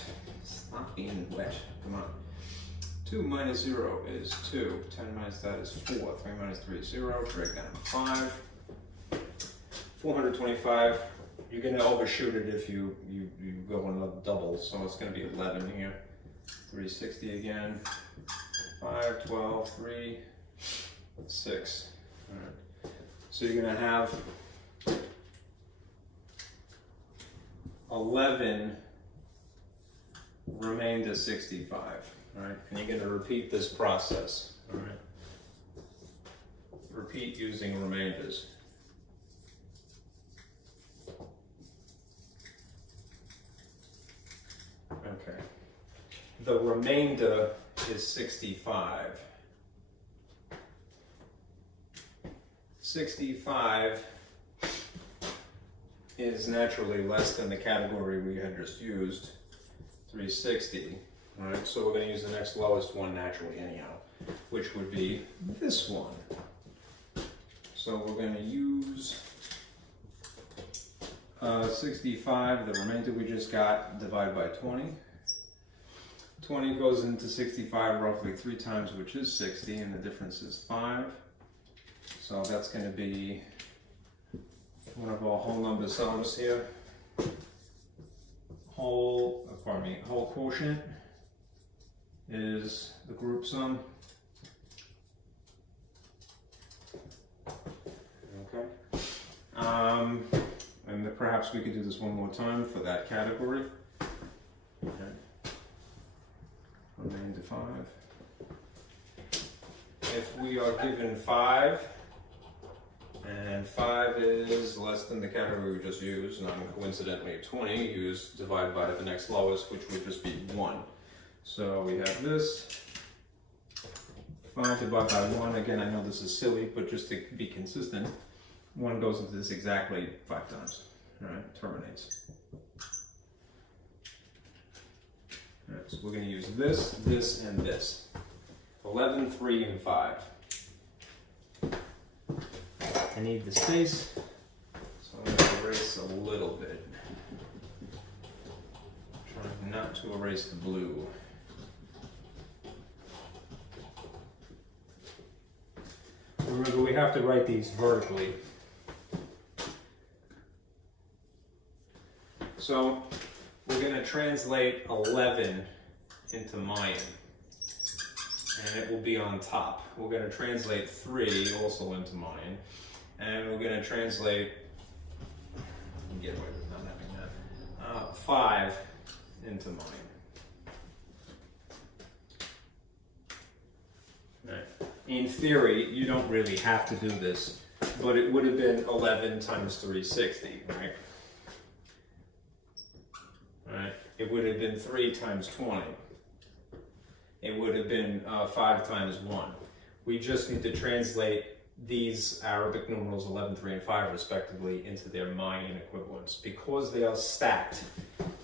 it's not being wet, come on. 2 minus 0 is 2, 10 minus that is 4, 3 minus 3 is 0, break down 5. 425, you're going to overshoot it if you go on a double, so it's going to be 11 here. 360 again, 5, 12, 3, 6, all right. So you're going to have 11 remainder 65, all right? And you're going to repeat this process, all right? Repeat using remainders. Okay. The remainder is 65. 65 is naturally less than the category we had just used, 360. All right, so we're going to use the next lowest one naturally anyhow, which would be this one. So we're going to use 65, the remainder we just got, divide by 20. 20 goes into 65 roughly 3 times, which is 60, and the difference is 5. So that's going to be one of our whole number sums here. Whole quotient is the group sum. Okay. And perhaps we could do this one more time for that category. Okay. Remainder 5. If we are given 5, and 5 is less than the category we just used, not coincidentally 20, use divide by the next lowest, which would just be 1. So we have this, 5 divided by 1, again I know this is silly, but just to be consistent, 1 goes into this exactly 5 times, alright, terminates. Alright, so we're going to use this, this, and this. The 11, 3, and 5. I need the space, so I'm going to erase a little bit. Trying not to erase the blue. Remember, we have to write these vertically. So we're going to translate 11 into Mayan, and it will be on top. We're going to translate 3 also into Mayan, and we're going to translate, get away with not having that, 5 into Mayan. Right. In theory, you don't really have to do this, but it would have been 11 times 360, right? Right? It would have been 3 times 20. It would have been 5 times 1. We just need to translate these Arabic numerals 11, 3, and 5 respectively into their Mayan equivalents. Because they are stacked,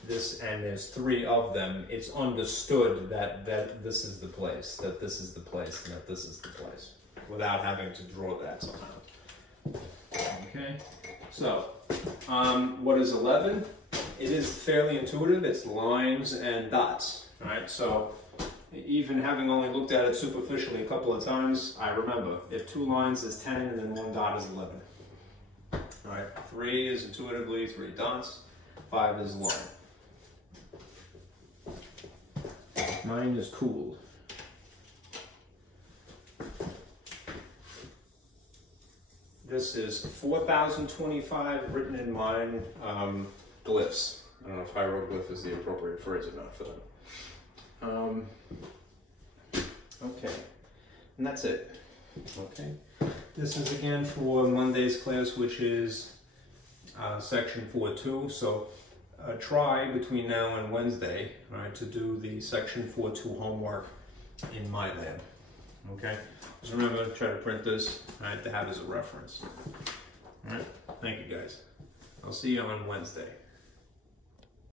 and there's 3 of them, it's understood that this is the place, that this is the place, and that this is the place, without having to draw that somehow. Okay, so what is 11? It is fairly intuitive. It's lines and dots, right? So even having only looked at it superficially a couple of times, I remember if 2 lines is 10 and then 1 dot is 11. All right, 3 is intuitively 3 dots, 5 is line. Mine is cool. This is 4025 written in mine glyphs. I don't know if hieroglyph is the appropriate phrase or not for them. Okay, and that's it. Okay, this is again for Monday's class, which is section 4.2. So try between now and Wednesday, right, to do the section 4.2 homework in MyLab. Okay, just remember to try to print this, right, to have as a reference. All right, thank you guys. I'll see you on Wednesday.